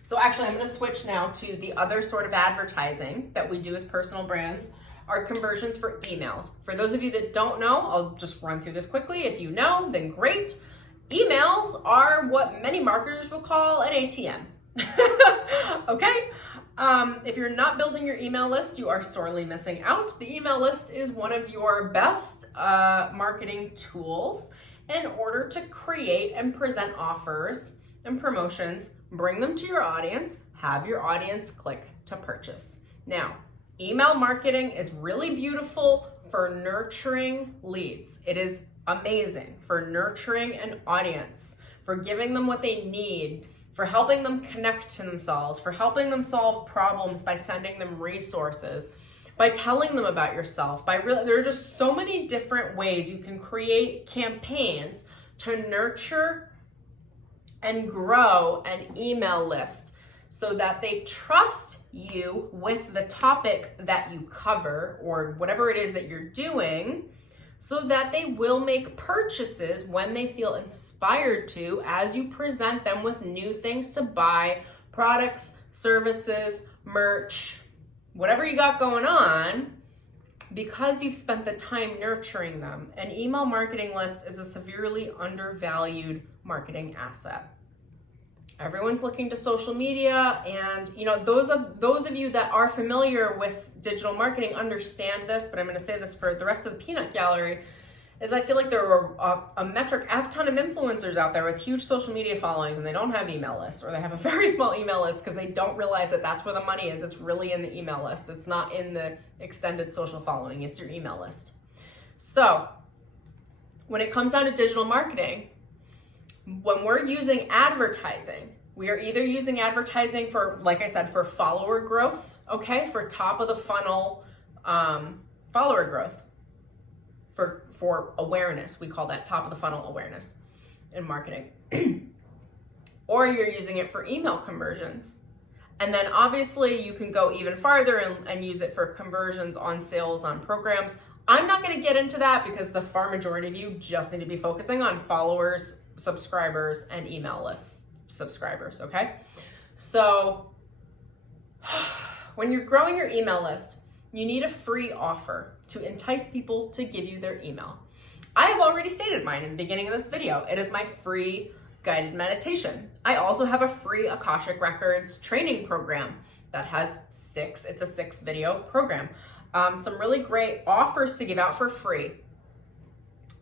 So actually, I'm gonna switch now to the other sort of advertising that we do as personal brands, are conversions for emails. For those of you that don't know, I'll just run through this quickly. If you know, then great. Emails are what many marketers will call an ATM, okay? If you're not building your email list, you are sorely missing out. The email list is one of your best marketing tools in order to create and present offers and promotions, bring them to your audience, have your audience click to purchase. Now, email marketing is really beautiful for nurturing leads. It is amazing for nurturing an audience, for giving them what they need, for helping them connect to themselves, for helping them solve problems by sending them resources, by telling them about yourself. There are just so many different ways you can create campaigns to nurture and grow an email list so that they trust you with the topic that you cover or whatever it is that you're doing, so that they will make purchases when they feel inspired to, as you present them with new things to buy, products, services, merch, whatever you got going on, because you've spent the time nurturing them. An email marketing list is a severely undervalued marketing asset. Everyone's looking to social media, and you know, those of you that are familiar with digital marketing understand this, but I'm going to say this for the rest of the peanut gallery, is I feel like there are a metric. I have a ton of influencers out there with huge social media followings, and they don't have email lists, or they have a very small email list because they don't realize that that's where the money is. It's really in the email list. It's not in the extended social following. It's your email list. So when it comes down to digital marketing, when we're using advertising, we are either using advertising for, like I said, for follower growth, okay, for top of the funnel follower growth, for awareness. We call that top of the funnel awareness in marketing. Or you're using it for email conversions. And then obviously you can go even farther and use it for conversions on sales, on programs. I'm not going to get into that because the far majority of you just need to be focusing on followers, subscribers, and email list subscribers, okay? So when you're growing your email list, you need a free offer to entice people to give you their email. I have already stated mine in the beginning of this video. It is my free guided meditation. I also have a free Akashic Records training program that has it's a 6 video program. Some really great offers to give out for free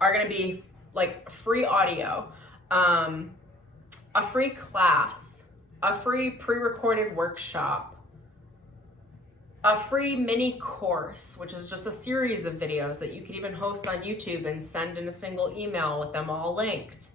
are going to be like free audio, a free class, a free pre-recorded workshop, a free mini course, which is just a series of videos that you can even host on YouTube and send in a single email with them all linked.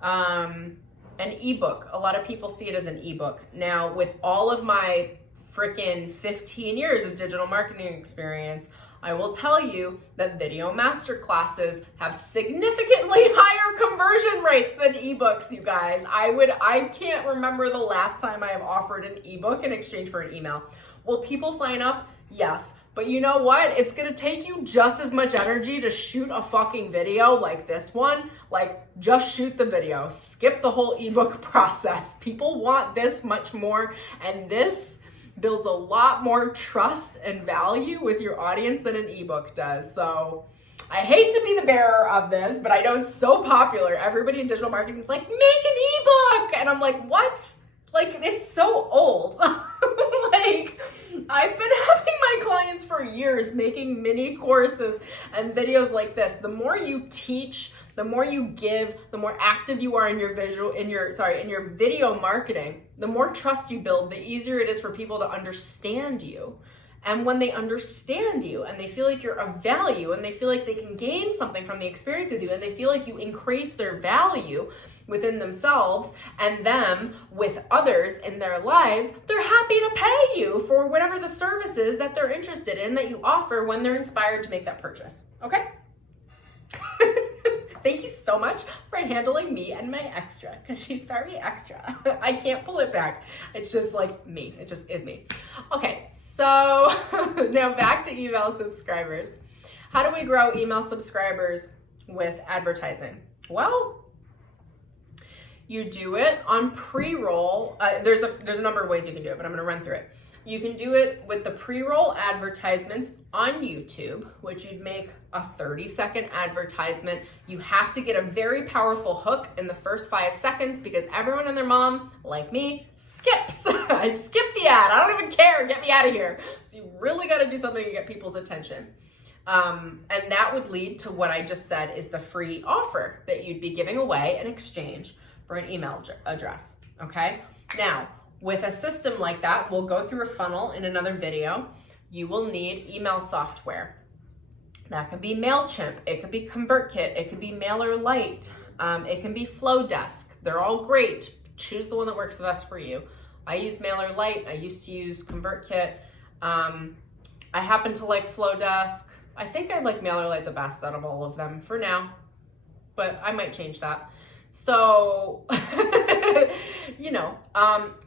An ebook. A lot of people see it as an ebook. Now, with all of my freaking 15 years of digital marketing experience, I will tell you that video masterclasses have significantly higher conversion rates than ebooks, you guys. I can't remember the last time I have offered an ebook in exchange for an email. Will people sign up? Yes. But you know what? It's gonna take you just as much energy to shoot a fucking video like this one. Like, just shoot the video. Skip the whole ebook process. People want this much more, and this builds a lot more trust and value with your audience than an ebook does. So I hate to be the bearer of this, but I know it's so popular. Everybody in digital marketing is like, make an ebook. And I'm like, what? Like, it's so old. Like, I've been having my clients for years making mini courses and videos like this. The more you teach, the more you give, the more active you are in your video marketing, the more trust you build, the easier it is for people to understand you. And when they understand you and they feel like you're of value and they feel like they can gain something from the experience with you and they feel like you increase their value within themselves and them with others in their lives, they're happy to pay you for whatever the service is that they're interested in that you offer when they're inspired to make that purchase. Okay? Thank you so much for handling me and my extra, because she's very extra. I can't pull it back. It's just like me. It just is me. Okay, so now back to email subscribers. How do we grow email subscribers with advertising? Well, you do it on pre-roll. There's a number of ways you can do it, but I'm going to run through it. You can do it with the pre-roll advertisements on YouTube, which you'd make a 30-second advertisement. You have to get a very powerful hook in the first 5 seconds because everyone and their mom, like me, skips. I skip the ad. I don't even care. Get me out of here. So you really got to do something to get people's attention. And that would lead to what I just said is the free offer that you'd be giving away in exchange for an email address. Okay? Now, with a system like that, we'll go through a funnel in another video. You will need email software. That could be MailChimp, it could be ConvertKit, it could be MailerLite, it can be Flowdesk. They're all great. Choose the one that works the best for you. I use MailerLite, I used to use ConvertKit. I happen to like Flowdesk. I think I like MailerLite the best out of all of them for now, but I might change that. So,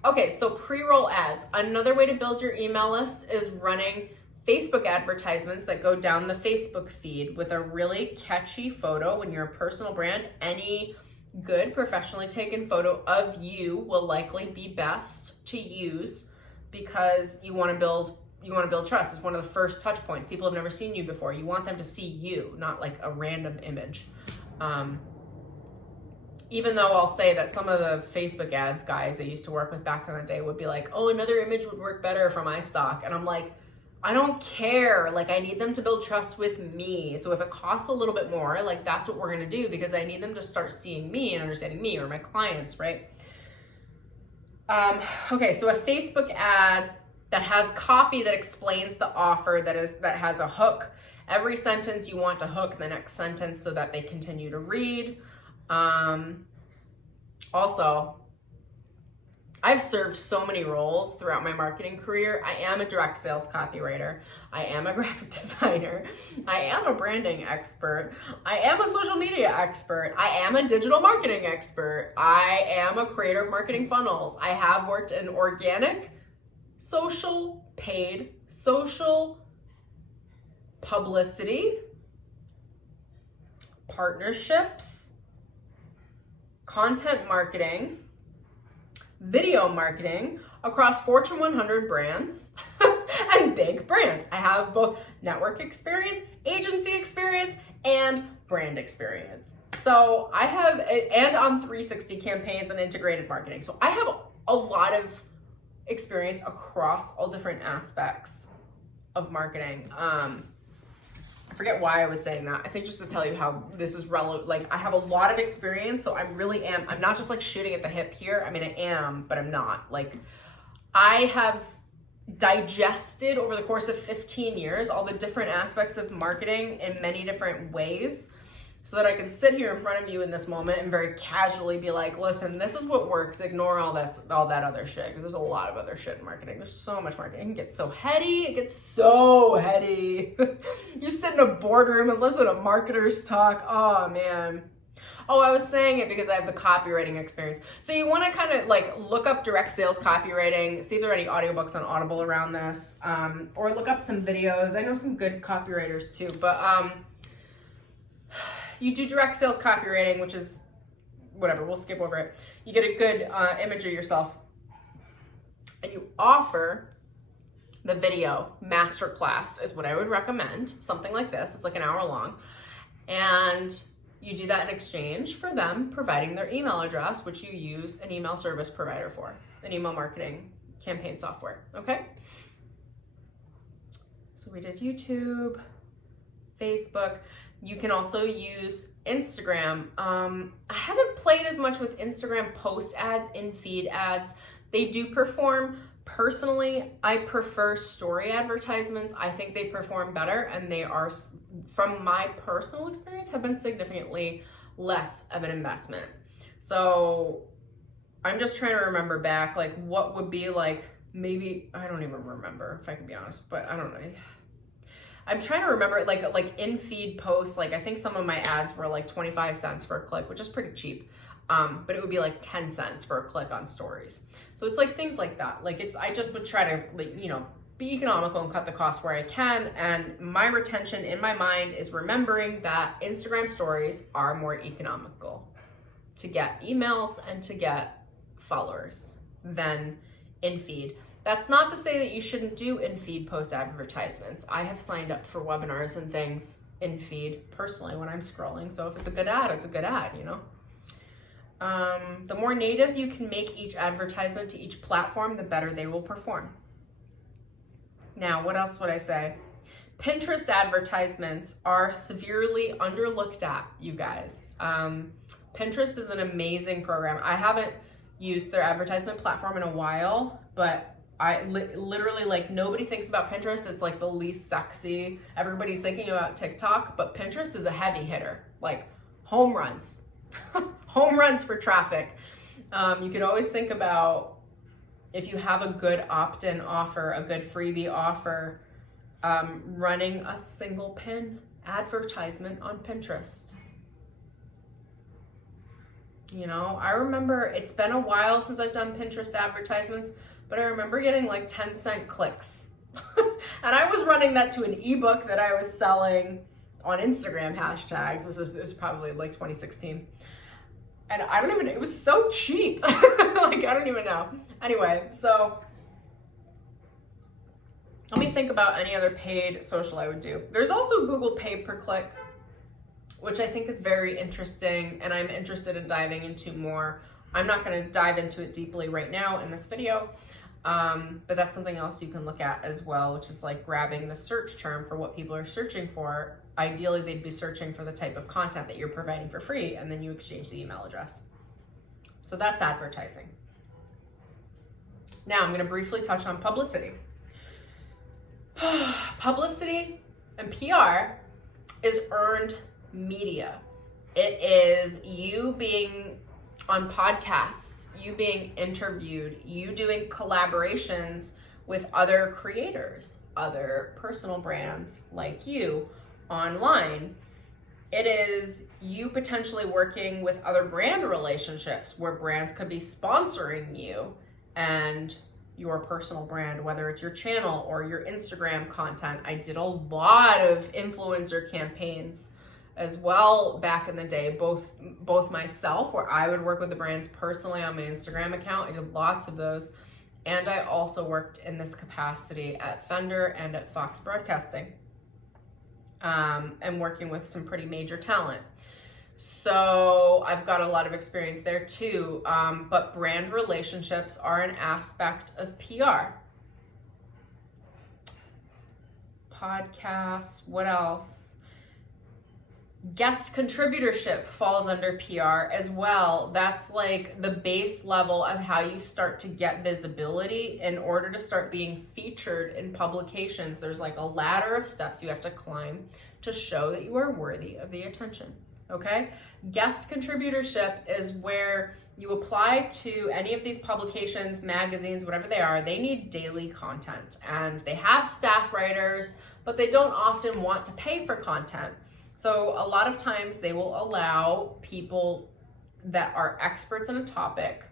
okay, so pre-roll ads. Another way to build your email list is running Facebook advertisements that go down the Facebook feed with a really catchy photo. When you're a personal brand, any good professionally taken photo of you will likely be best to use because you want to build trust. It's one of the first touch points. People have never seen you before. You want them to see you, not like a random image. even though I'll say that some of the Facebook ads guys I used to work with back in the day would be like, oh, another image would work better for my stock. And I'm like, I don't care. Like, I need them to build trust with me. So if it costs a little bit more, like, that's what we're going to do, because I need them to start seeing me and understanding me, or my clients, right? Okay, so a Facebook ad that has copy that explains the offer, that has a hook. Every sentence you want to hook the next sentence so that they continue to read. Also, I've served so many roles throughout my marketing career. I am a direct sales copywriter. I am a graphic designer. I am a branding expert. I am a social media expert. I am a digital marketing expert. I am a creator of marketing funnels. I have worked in organic, social, paid, social, publicity, partnerships, content marketing, video marketing across Fortune 100 brands and big brands. I have both network experience, agency experience, and brand experience. So I have, and on 360 campaigns and integrated marketing. So I have a lot of experience across all different aspects of marketing. I forget why I was saying that. I think just to tell you how this is relevant. Like, I have a lot of experience, so I'm not just like shooting at the hip here. I mean, I am, but I'm not. Like, I have digested over the course of 15 years all the different aspects of marketing in many different ways, so that I can sit here in front of you in this moment and very casually be like, listen, this is what works. Ignore all that other shit, because there's a lot of other shit in marketing. There's so much marketing. It can get so heady. It gets so heady. You sit in a boardroom and listen to marketers talk. Oh, man. Oh, I was saying it because I have the copywriting experience. So you want to kind of like look up direct sales copywriting, see if there are any audiobooks on Audible around this, or look up some videos. I know some good copywriters too, but you do direct sales copywriting, which is whatever, we'll skip over it. You get a good image of yourself, and you offer the video masterclass is what I would recommend. Something like this. It's like an hour long. And you do that in exchange for them providing their email address, which you use an email service provider for, an email marketing campaign software, okay? So we did YouTube, Facebook. You can also use Instagram. I haven't played as much with Instagram post ads, in-feed ads. They do perform. Personally, I prefer story advertisements. I think they perform better, and they are, from my personal experience, have been significantly less of an investment. So I'm just trying to remember back, like what would be like, maybe, I don't even remember if I can be honest, but I don't know. I'm trying to remember like in-feed posts. Like I think some of my ads were like 25 cents for a click, which is pretty cheap. But it would be like 10 cents for a click on stories. So it's like things like that. Like I just would try to, like, you know, be economical and cut the cost where I can. And my retention in my mind is remembering that Instagram stories are more economical to get emails and to get followers than in-feed. That's not to say that you shouldn't do in-feed post advertisements. I have signed up for webinars and things in-feed personally when I'm scrolling. So if it's a good ad, it's a good ad, you know? The more native you can make each advertisement to each platform, the better they will perform. Now, what else would I say? Pinterest advertisements are severely underlooked at, you guys. Pinterest is an amazing program. I haven't used their advertisement platform in a while, but I literally, like, nobody thinks about Pinterest. It's like the least sexy. Everybody's thinking about TikTok, but Pinterest is a heavy hitter, like home runs. Home runs for traffic. You could always think about, if you have a good opt-in offer, a good freebie offer, running a single pin advertisement on Pinterest. You know, I remember, it's been a while since I've done Pinterest advertisements, but I remember getting like 10-cent clicks. And I was running that to an ebook that I was selling on Instagram hashtags. This is probably like 2016. And I don't even, it was so cheap. Like, I don't even know. Anyway, so let me think about any other paid social I would do. There's also Google pay per click, which I think is very interesting, and I'm interested in diving into more. I'm not going to dive into it deeply right now in this video, but that's something else you can look at as well, which is like grabbing the search term for what people are searching for. Ideally, they'd be searching for the type of content that you're providing for free, and then you exchange the email address. So that's advertising. Now I'm going to briefly touch on publicity. Publicity and PR is earned media. It is you being on podcasts, you being interviewed, you doing collaborations with other creators, other personal brands like you online. It is you potentially working with other brand relationships where brands could be sponsoring you and your personal brand, whether it's your channel or your Instagram content. I did a lot of influencer campaigns as well back in the day, both myself, where I would work with the brands personally on my Instagram account. I did lots of those. And I also worked in this capacity at Fender and at Fox Broadcasting, and working with some pretty major talent. So I've got a lot of experience there too, but brand relationships are an aspect of PR. Podcasts, what else? Guest contributorship falls under PR as well. That's like the base level of how you start to get visibility in order to start being featured in publications. There's like a ladder of steps you have to climb to show that you are worthy of the attention. Okay? Guest contributorship is where you apply to any of these publications, magazines, whatever they are. They need daily content, and they have staff writers, but they don't often want to pay for content. So a lot of times they will allow people that are experts in a topic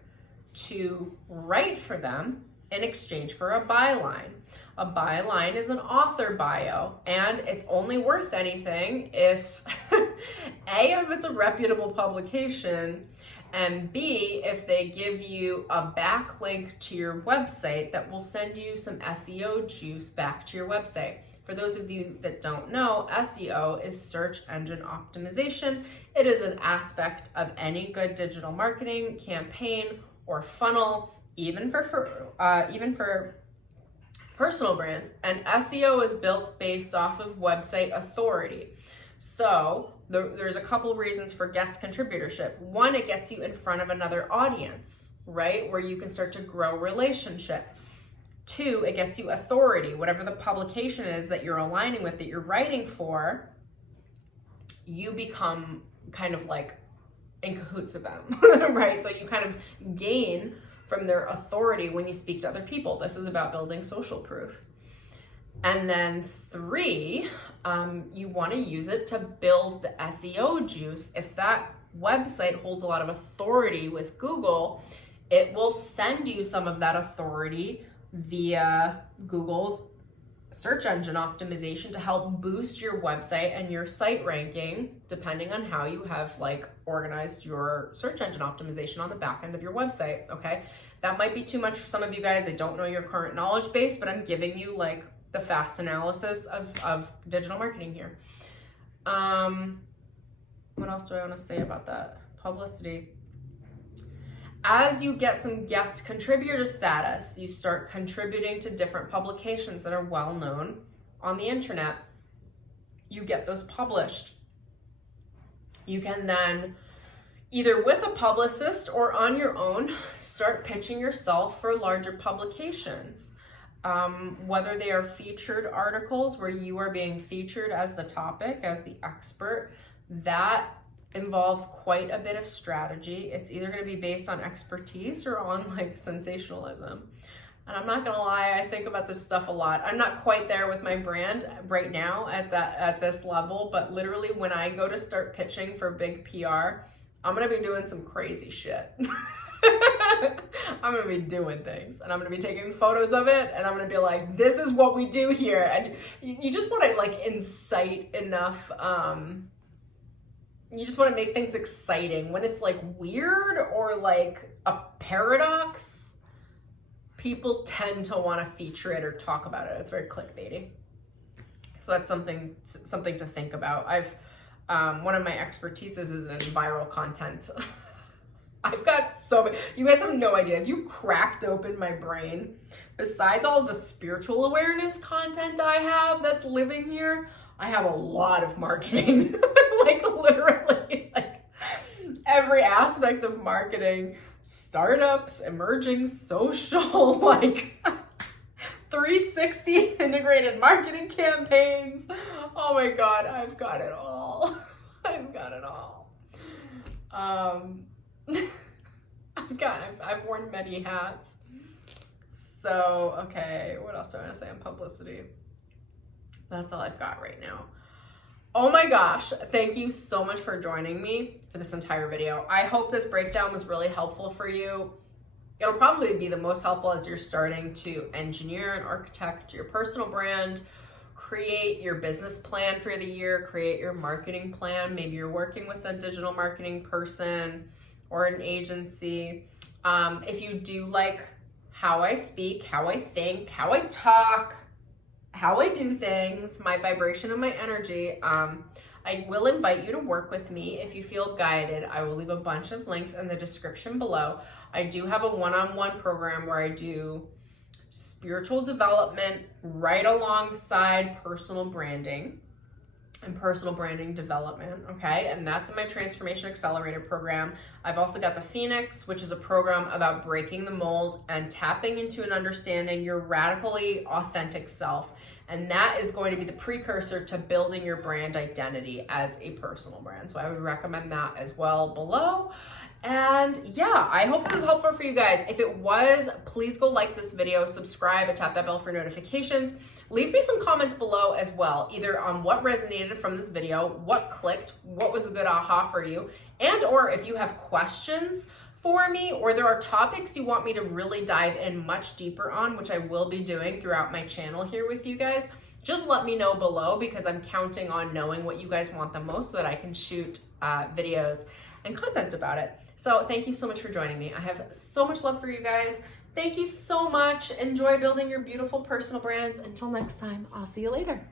to write for them in exchange for a byline. A byline is an author bio, and it's only worth anything if A, if it's a reputable publication, and B, if they give you a backlink to your website that will send you some SEO juice back to your website. For those of you that don't know, SEO is search engine optimization. It is an aspect of any good digital marketing campaign or funnel, even for personal brands. And SEO is built based off of website authority. So there's a couple reasons for guest contributorship. One, it gets you in front of another audience, right? Where you can start to grow relationship. Two, it gets you authority. Whatever the publication is that you're aligning with, that you're writing for, you become kind of like in cahoots with them, right? So you kind of gain from their authority when you speak to other people. This is about building social proof. And then three, you want to use it to build the SEO juice. If that website holds a lot of authority with Google, it will send you some of that authority via Google's search engine optimization to help boost your website and your site ranking, depending on how you have like organized your search engine optimization on the back end of your website. Okay, that might be too much for some of you guys. I don't know your current knowledge base, but I'm giving you like the fast analysis of digital marketing here. What else do I want to say about that? Publicity. As you get some guest contributor status, you start contributing to different publications that are well known on the internet. You get those published. You can then, either with a publicist or on your own, start pitching yourself for larger publications. Whether they are featured articles where you are being featured as the topic, as the expert, that involves quite a bit of strategy. It's either going to be based on expertise or on like sensationalism. And I'm not going to lie, I think about this stuff a lot. I'm not quite there with my brand right now at this level, but literally when I go to start pitching for big PR, I'm going to be doing some crazy shit. I'm going to be doing things, and I'm going to be taking photos of it, and I'm going to be like, this is what we do here. And you just want to like incite enough, you just want to make things exciting. When it's like weird or like a paradox, people tend to want to feature it or talk about it. It's very clickbaity. So that's something to think about. one of my expertises is in viral content. I've got so many. You guys have no idea. If you cracked open my brain, besides all the spiritual awareness content I have that's living here, I have a lot of marketing. Like literally, like every aspect of marketing, startups, emerging social, like 360 integrated marketing campaigns. Oh my God, I've got it all. I've got it all. I've worn many hats. So, okay, what else do I want to say on publicity? That's all I've got right now. Oh my gosh, thank you so much for joining me for this entire video. I hope this breakdown was really helpful for you. It'll probably be the most helpful as you're starting to engineer and architect your personal brand, create your business plan for the year, create your marketing plan. Maybe you're working with a digital marketing person or an agency. If you do like how I speak, how I think, how I talk, how I do things, my vibration and my energy, I will invite you to work with me if you feel guided. I will leave a bunch of links in the description below. I do have a one-on-one program where I do spiritual development right alongside personal branding and personal branding development, okay? And that's in my Transformation Accelerator program. I've also got the Phoenix, which is a program about breaking the mold and tapping into and understanding your radically authentic self. And that is going to be the precursor to building your brand identity as a personal brand. So I would recommend that as well below. And yeah, I hope this was helpful for you guys. If it was, please go like this video, subscribe, and tap that bell for notifications. Leave me some comments below as well, either on what resonated from this video, what clicked, what was a good aha for you, and or if you have questions for me, or there are topics you want me to really dive in much deeper on, which I will be doing throughout my channel here with you guys, just let me know below, because I'm counting on knowing what you guys want the most so that I can shoot videos and content about it. So thank you so much for joining me. I have so much love for you guys. Thank you so much. Enjoy building your beautiful personal brands. Until next time, I'll see you later.